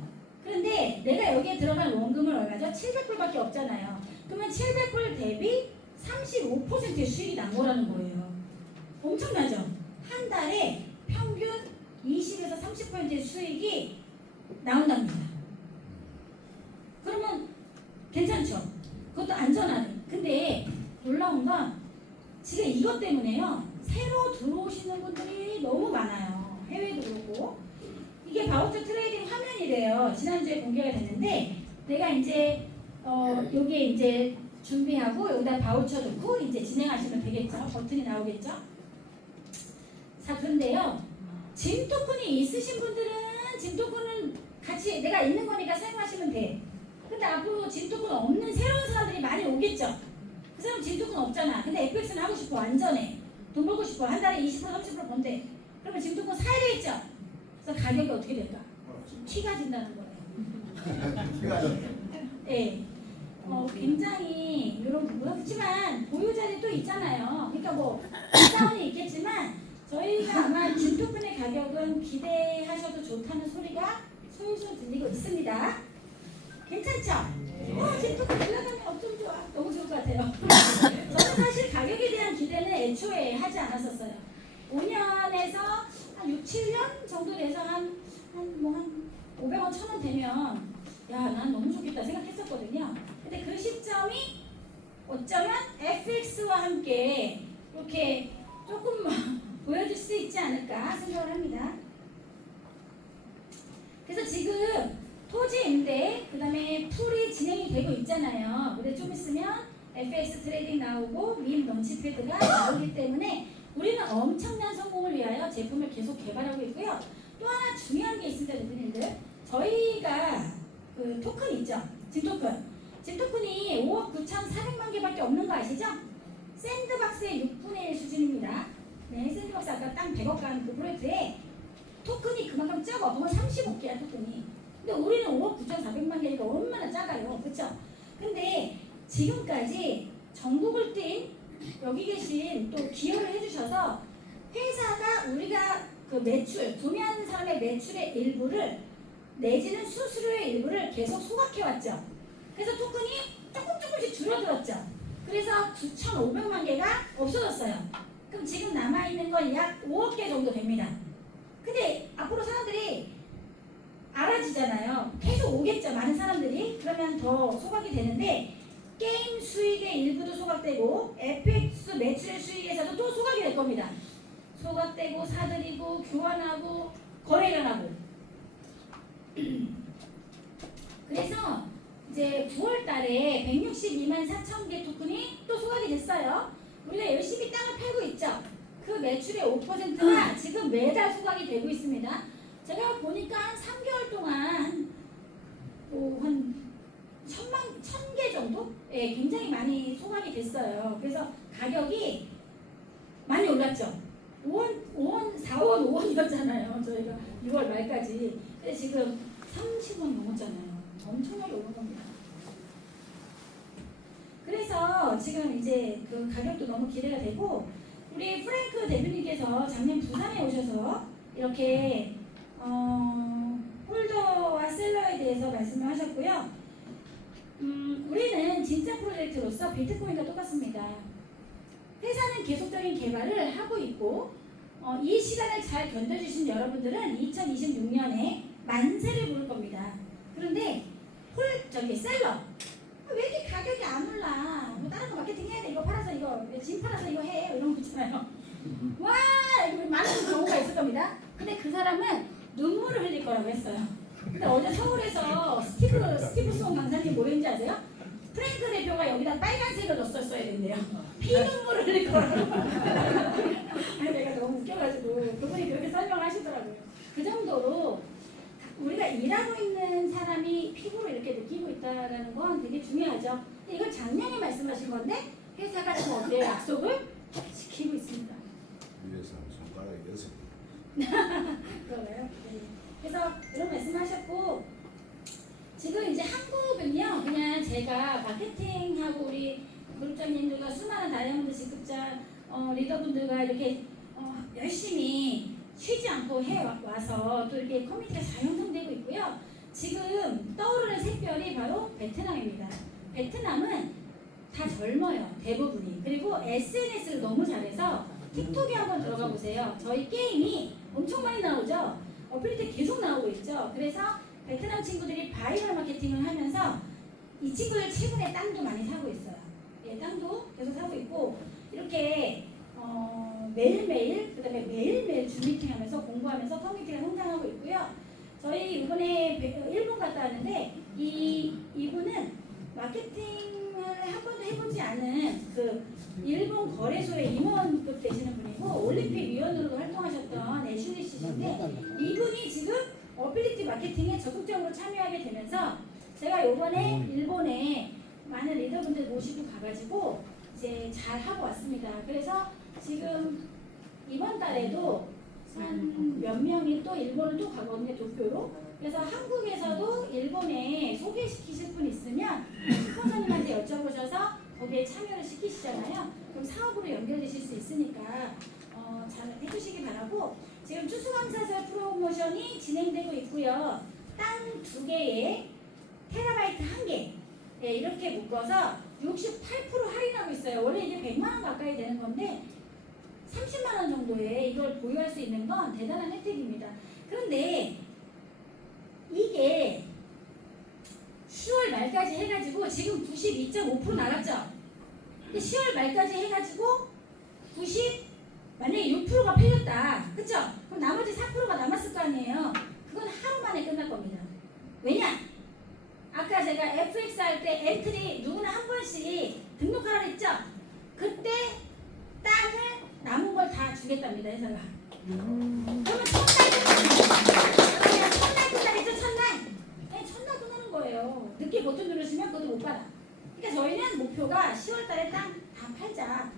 그런데 내가 여기에 들어간 원금은 얼마죠? 700불밖에 없잖아요. 그러면 700불 대비 35%의 수익이 난 거라는 거예요. 엄청나죠? 한 달에 평균 20에서 30%의 수익이 나온답니다. 그러면 괜찮죠? 그것도 안전하네. 근데 놀라운 건 지금 이것 때문에요, 새로 들어오시는 분들이 너무 많아요. 해외도 그렇고. 이게 바우처 트레이딩 화면이래요. 지난주에 공개가 됐는데 내가 이제 여기에 이제 준비하고 여기다 바우처 넣고 이제 진행하시면 되겠죠. 버튼이 나오겠죠. 자, 그런데요, 짐 토큰이 있으신 분들은 짐 토큰은 같이 내가 있는 거니까 사용하시면 돼. 근데 앞으로 짐 토큰 없는 새로운 사람들이 많이 오겠죠. 그 사람 짐 토큰 없잖아. 근데 FX는 하고 싶어. 안전해. 돈 벌고 싶어. 한 달에 20% 30% 번대. 그러면 짐 토큰 사야 되겠죠. 그래서 가격이 어떻게 될까? 티가 진다는 거예요. 네. 굉장히 이런 부분. 그렇지만 보유자들이 또 있잖아요. 그러니까 뭐 다운이 있겠지만 저희가 아마 짐 토큰의 가격은 기대하셔도 좋다는 소리가 솔솔 들리고 있습니다. 괜찮죠? 짐 토큰 올라가면 어쩜 좋아. 너무 좋을 것 같아요. 저는 사실 가격에 대한 기대는 애초에 하지 않았었어요. 5년에서 한 6, 7년 정도 돼서 한 500원, 1000원 되면 야, 난 너무 좋겠다 생각했었거든요. 근데 그 시점이 어쩌면 FX와 함께 이렇게 조금 보여줄 수 있지 않을까 생각을 합니다. 그래서 지금 토지 임대, 그 다음에 풀이 진행이 되고 있잖아요. 근데 좀 있으면 FX 트레이딩 나오고 밈 런치패드가 나오기 때문에 우리는 엄청난 성공을 위하여 제품을 계속 개발하고 있고요. 또 하나 중요한 게 있습니다, 대표님들. 저희가 그 토큰 있죠? 짐 토큰. 짐 토큰이 5억 9,400만 개밖에 없는 거 아시죠? 샌드박스의 6분의 1 수준입니다. 네, 샌드박스 아까 땅 100억 간 그 프로젝트에 토큰이 그만큼 적어. 그건 35개야, 토큰이. 근데 우리는 5억 9,400만 개니까 얼마나 작아요. 그쵸? 근데 지금까지 전국을 뛴 여기 계신 또 기여를 해주셔서 회사가 우리가 그 매출, 구매하는 사람의 매출의 일부를 내지는 수수료의 일부를 계속 소각해왔죠. 그래서 토큰이 조금씩 줄어들었죠. 그래서 9,500만 개가 없어졌어요. 그럼 지금 남아있는 건 약 5억 개 정도 됩니다. 근데 앞으로 사람들이 알아지잖아요. 계속 오겠죠, 많은 사람들이. 그러면 더 소각이 되는데 게임 수익의 일부도 소각되고 FX 매출의 수익에서도 또 소각이 될 겁니다. 소각되고 사들이고 교환하고 거래 일어나고. 그래서 이제 9월 달에 162만 4천 개 토큰이 또 소각이 됐어요. 우리가 열심히 땅을 팔고 있죠. 그 매출의 5%가 지금 매달 소각이 되고 있습니다. 제가 보니까 한 3개월 동안 한 1,000개 정도? 예, 굉장히 많이 소각이 됐어요. 그래서 가격이 많이 올랐죠. 4원, 5원이었잖아요. 저희가 6월 말까지. 근데 지금 30원 넘었잖아요. 엄청나게 오른 겁니다. 그래서 지금 이제 그 가격도 너무 기대가 되고, 우리 프랭크 대표님께서 작년 부산에 오셔서 이렇게 홀더와 셀러에 대해서 말씀을 하셨고요. 우리는 진짜 프로젝트로서 비트코인과 똑같습니다. 회사는 계속적인 개발을 하고 있고, 이 시간을 잘 견뎌주신 여러분들은 2026년에 만세를 부를 겁니다. 그런데 셀러, 왜 이렇게 가격이 안 올라? 뭐 다른 거 마케팅 해야 돼. 이거 팔아서 이거 진 팔아서 이거 해. 이런 거 있잖아요. 와, 많은 경우가 있을 겁니다. 근데 그 사람은 눈물을 흘릴 거라고 했어요. 근데 어제 서울에서 스티브송 강사님 뭐 했는지 아세요? 프랭크 대표가 여기다 빨간색을 넣었어야 된대요. 피눈물을 흘릴 거라고. 아니, 내가 너무 웃겨가지고 그분이 그렇게 설명하시더라고요. 그 정도로 우리가 일하고 있는 사람이 피부로 이렇게 느끼고 있다는 건 되게 중요하죠. 근데 이건 작년에 말씀하신 건데 회사가 지금 어때요? 약속을 지키고 있습니다. 위에서 손가락이 6개. 그러나요? 네. 그래서 그런 말씀하셨고 지금 이제 한국은요 그냥 제가 마케팅하고 우리 그룹장님들과 수많은 다이아몬드 직급자 리더분들과 이렇게 열심히 쉬지 않고 해와서 또 이렇게 커뮤니티가 잘 형성되고 있고요. 지금 떠오르는 샛별이 바로 베트남입니다. 베트남은 다 젊어요. 대부분이. 그리고 SNS를 너무 잘해서 틱톡에 한번 들어가 보세요. 저희 게임이 엄청 많이 나오죠. 어플리티 계속 나오고 있죠. 그래서 베트남 친구들이 바이럴 마케팅을 하면서 이 친구들 최근에 땅도 많이 사고 있어요. 예, 땅도 계속 사고 있고 이렇게 매일매일 그다음에 매일매일 줌 미팅하면서 공부하면서 커뮤니티가 성장하고 있고요. 저희 이번에 일본 갔다 왔는데 이분은 마케팅을 한 번도 해보지 않은 그 일본 거래소의 임원급 되시는 분이고 올림픽 위원으로도 활동하셨던 애슐리 씨인데 이분이 지금 어빌리티 마케팅에 적극적으로 참여하게 되면서 제가 이번에 일본에 많은 리더분들 모시고 가가지고 이제 잘 하고 왔습니다. 그래서 지금 이번 달에도 한 몇 명이 또 일본을 또 가거든요, 도쿄로. 그래서 한국에서도 일본에 소개시키실 분 있으면 스폰서님한테 여쭤보셔서 거기에 참여를 시키시잖아요. 그럼 사업으로 연결되실 수 있으니까 잘 해주시기 바라고 지금 추수감사절 프로모션이 진행되고 있고요. 땅 2개에 테라바이트 1개 네, 이렇게 묶어서 68% 할인하고 있어요. 원래 이게 100만 원 가까이 되는 건데 30만 원 정도에 이걸 보유할 수 있는 건 대단한 혜택입니다. 그런데 이게 10월 말까지 해가지고 지금 92.5% 나갔죠? 근데 10월 말까지 해가지고 만약에 6%가 팔렸다. 그쵸? 그럼 나머지 4%가 남았을 거 아니에요? 그건 하루 만에 끝날 겁니다. 왜냐? 아까 제가 FX 할 때 엔트리 누구나 한 번씩 등록하라고 했죠? 그때 땅을 남은 걸 다 주겠답니다, 회사가. 그러면 첫날 끝나겠죠, 첫날? 네, 첫날 끝나는 거예요. 늦게 버튼 누르시면 그것도 못 받아. 그러니까 저희는 목표가 10월 달에 땅 다 팔자.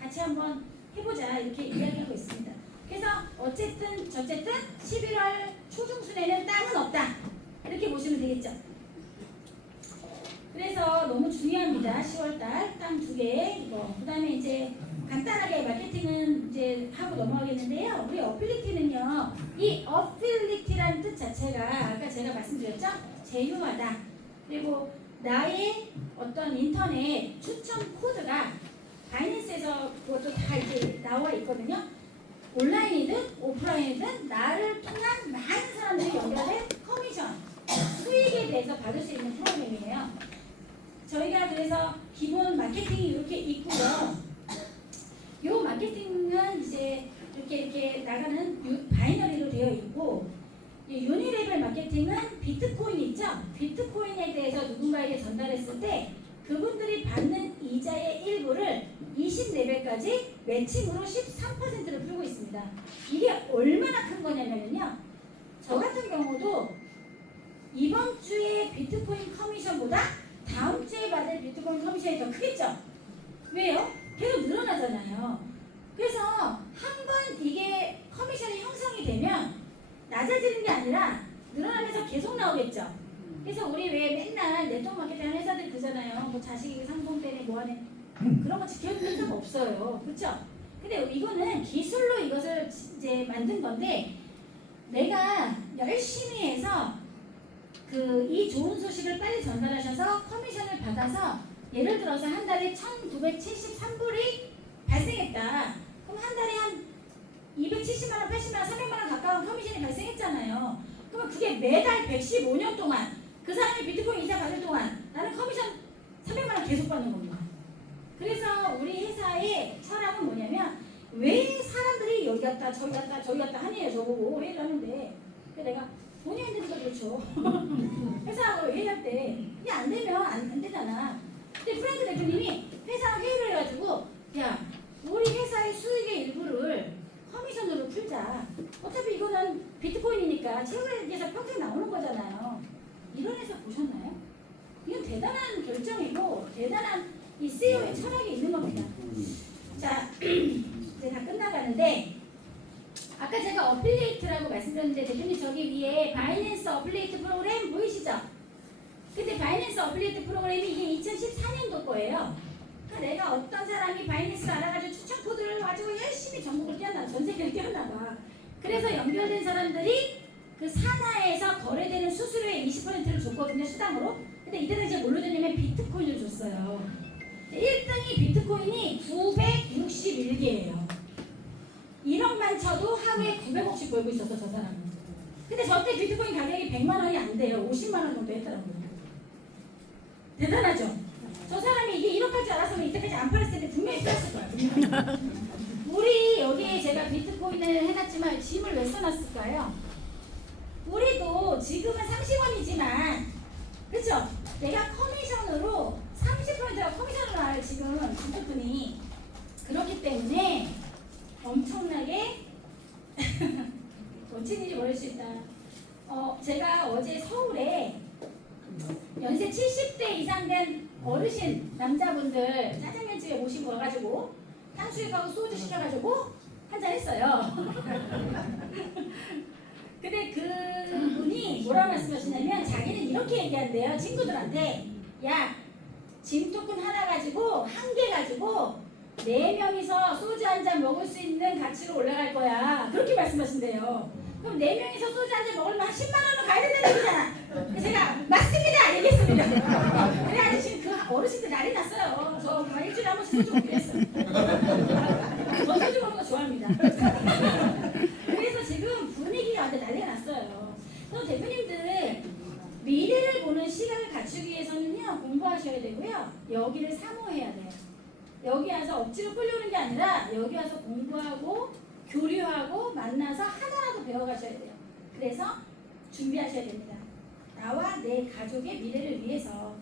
같이 한번 해보자. 이렇게 이야기하고 있습니다. 그래서 어쨌든 11월 초중순에는 땅은 없다. 이렇게 보시면 되겠죠. 그래서 너무 중요합니다. 10월달 땅 2개 이거. 그 다음에 이제 간단하게 마케팅은 이제 하고 넘어가겠는데요. 우리 어필리티는요. 이 어필리티라는 뜻 자체가 아까 제가 말씀드렸죠. 제휴하다. 그리고 나의 어떤 인터넷 추천 코드가 바이낸스에서 그것도 다 이제 나와 있거든요. 온라인이든 오프라인이든 나를 통한 많은 사람들이 연결된 커미션 수익에 대해서 받을 수 있는 프로그램이에요. 저희가 그래서 기본 마케팅이 이렇게 있고요. 이 마케팅은 이제 이렇게 나가는 바이너리로 되어 있고 유니레벨 마케팅은 비트코인 있죠? 비트코인에 대해서 누군가에게 전달했을 때 그분들이 받는 이자의 일부를 20레벨까지 매칭으로 13%를 풀고 있습니다. 이게 얼마나 큰 거냐면요. 저 같은 경우도 이번 주에 비트코인 커미션보다 다음 주에 받을 비트코인 커미션이 더 크겠죠? 왜요? 계속 늘어나잖아요. 그래서 한 번 이게 커미션이 형성이 되면 낮아지는 게 아니라 늘어나면서 계속 나오겠죠? 그래서 우리 왜 맨날 네트워크 마케팅 하는 회사들 그러잖아요. 뭐 자식이 상품 때문에 뭐하네. 그런 거 지켜주는 적 없어요. 그렇죠? 근데 이거는 기술로 이것을 이제 만든 건데 내가 열심히 해서 이 좋은 소식을 빨리 전달하셔서 커미션을 받아서 예를 들어서 한 달에 1,973불이 발생했다. 그럼 한 달에 한 270만 원, 80만 원, 300만 원 가까운 커미션이 발생했잖아요. 그러면 그게 매달 115년 동안 그 사람이 비트코인 이자 받을 동안 나는 커미션 300만 원 계속 받는 겁니다. 그래서 우리 회사의 철학은 뭐냐면 왜 사람들이 여기 갔다 저기 갔다 저기 갔다 하네요. 저보고 회의를 하는데 내가 본인한테도 그렇죠. 회사하고 회의할 때 이게 안 되면 안 되잖아. 근데 프랭크 대표님이 회사랑 회의를 해가지고 야 우리 회사의 수익의 일부를 커미션으로 풀자. 어차피 이거는 비트코인이니까 채굴에서 평생 나오는 거잖아요. 이런 회사 보셨나요? 이건 대단한 결정이고 대단한 이 CEO의 철학이 있는 겁니다. 자 이제 다 끝나가는데 아까 아까 제가 어플리에이트라고 말씀드렸는데 대표님 저기 위에 바이낸스 어플리에이트 프로그램 보이시죠? 근데 바이낸스 어플리에이트 프로그램이 이게 2014년도 거예요. 그러니까 내가 어떤 사람이 바이낸스를 알아가지고 추천 코드를 가지고 열심히 전국을 뛰어나 전 세계를 뛰어나봐. 그래서 연결된 사람들이 그 산하에서 거래되는 수수료의 20%를 줬거든요, 수당으로. 근데 이때 당시에 뭘로 줬냐면 비트코인을 줬어요. 1등이 비트코인이 961개예요. 1억만 쳐도 하루에 900억씩 벌고 있었어, 저 사람은. 근데 저때 비트코인 가격이 100만 원이 안 돼요. 50만 원 정도 했더라고요. 대단하죠? 저 사람이 이게 1억 할 줄 알았으면 이때까지 안 팔았을 텐데 분명히 팔았을 거야. 분명히. 우리 여기에 제가 비트코인을 해놨지만 짐을 왜 써놨을까요? 우리도 지금은 30원이지만 그렇죠? 내가 커미션으로 30%가 커미션으로 나요 지금 비트코인이. 그렇기 때문에 엄청나게 멋진 일이 벌어질 수 있다. 제가 어제 서울에 연세 70대 이상 된 어르신 남자분들 짜장면집에 모시고 와가지고 탕수육하고 소주 시켜가지고 한잔 했어요. 근데 그분이 뭐라고 말씀하시냐면 자기는 이렇게 얘기한대요. 친구들한테. 야, 짐 토큰 하나 가지고 한 개 가지고 4명이서 소주 한 잔 먹을 수 있는 가치로 올라갈 거야. 그렇게 말씀하신대요. 그럼 4명이서 소주 한 잔 먹으려면 한 10만 원은 가야 된다는 얘기잖아. 그래서 제가 맞습니다! 얘기했습니다. 그래가지고 지금 그 어르신들 난리 났어요. 저 일주일에 한 번씩 소주 먹기로 했어요. 저 소주 먹는 거 좋아합니다. 그래서 지금 분위기가 완전 난리가 났어요. 그래서 대표님들 미래를 보는 시각을 갖추기 위해서는요 공부하셔야 되고요. 여기를 사모해야 돼요. 여기 와서 억지로 끌려오는 게 아니라 여기 와서 공부하고 교류하고 만나서 하나라도 배워가셔야 돼요. 그래서 준비하셔야 됩니다. 나와 내 가족의 미래를 위해서.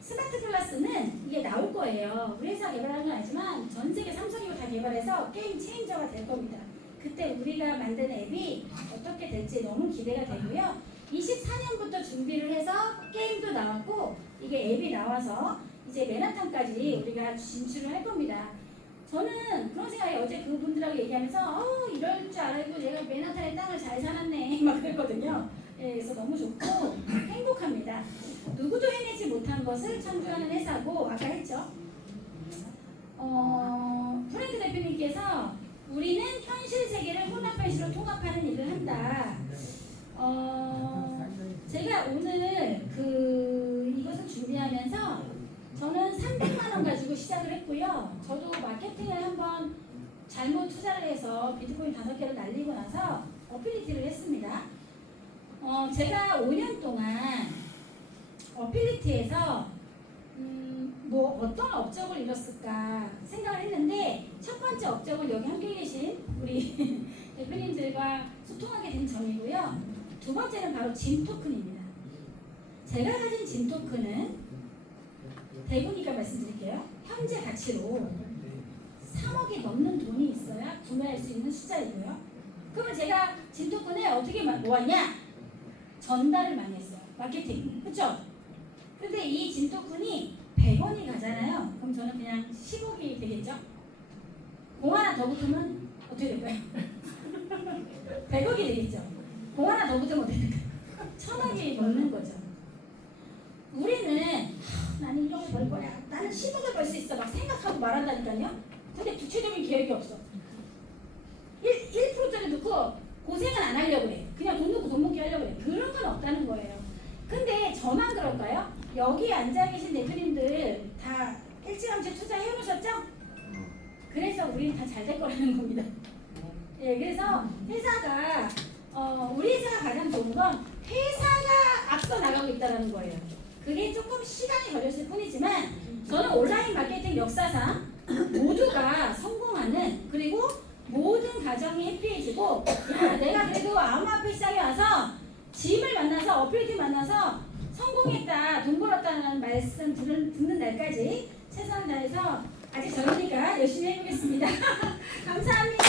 스마트 클래스는 이게 나올 거예요. 우리 회사 개발하는 건 아니지만 전 세계 삼성이고 다 개발해서 게임 체인저가 될 겁니다. 그때 우리가 만든 앱이 어떻게 될지 너무 기대가 되고요. 24년부터 준비를 해서 게임도 나왔고 이게 앱이 나와서 이제 맨하탄까지 우리가 진출을 할 겁니다. 저는 그런 생각이 어제 그분들하고 얘기하면서 이럴 줄 알고 내가 맨하탄의 땅을 잘 살았네 막 그랬거든요. 예, 그래서 너무 좋고 행복합니다. 누구도 해내지 못한 것을 창조하는 회사고 아까 했죠. 프랭크 대표님께서 우리는 현실 세계를 혼합 현실로 통합하는 일을 한다. 제가 오늘 이것을 준비하면서 저는 300만 원 가지고 시작을 했고요. 저도 마케팅을 한번 잘못 투자를 해서 비트코인 5개를 날리고 나서 어필리티를 했습니다. 제가 5년 동안 어필리티에서 뭐 어떤 업적을 이뤘을까 생각을 했는데 첫 번째 업적은 여기 함께 계신 우리 대표님들과 소통하게 된 점이고요. 두 번째는 바로 짐 토큰입니다. 제가 가진 짐 토큰은 대구니까 말씀드릴게요. 현재 가치로 3억이 넘는 돈이 있어야 구매할 수 있는 숫자이고요. 그러면 제가 짐 토큰을 어떻게 모았냐? 전달을 많이 했어요. 마케팅. 그렇죠? 근데 이 짐 토큰이 100원이 가잖아요. 그럼 저는 그냥 10억이 되겠죠? 공 하나 더 붙으면 어떻게 될까요? 100억이 되겠죠? 공 하나 더 붙으면 어떻게 될까요? 1000억이 넘는 거죠. 우리는 나는 1억을 벌 거야. 나는 10억을 벌 수 있어. 막 생각하고 말한다니까요. 근데 구체적인 계획이 없어. 1%짜리 넣고 고생은 안 하려고 해. 그냥 돈 넣고 돈 먹기 하려고 해. 그런 건 없다는 거예요. 근데 저만 그럴까요? 여기 앉아 계신 대표님들 다 일찌감치 투자해 놓으셨죠? 그래서 우리는 다 잘 될 거라는 겁니다. 예, 그래서 회사가 우리 회사가 가장 좋은 건 회사가 앞서 나가고 있다는 거예요. 그게 조금 시간이 걸렸을 뿐이지만 저는 온라인 마케팅 역사상 모두가 성공하는 그리고 모든 가정이 해피해지고 야, 내가 그래도 아무아피 시장에 와서 짐을 만나서 어필리티 만나서 성공했다 돈 벌었다는 말씀 듣는 날까지 최선을 다해서 아직 젊으니까 열심히 해보겠습니다. 감사합니다.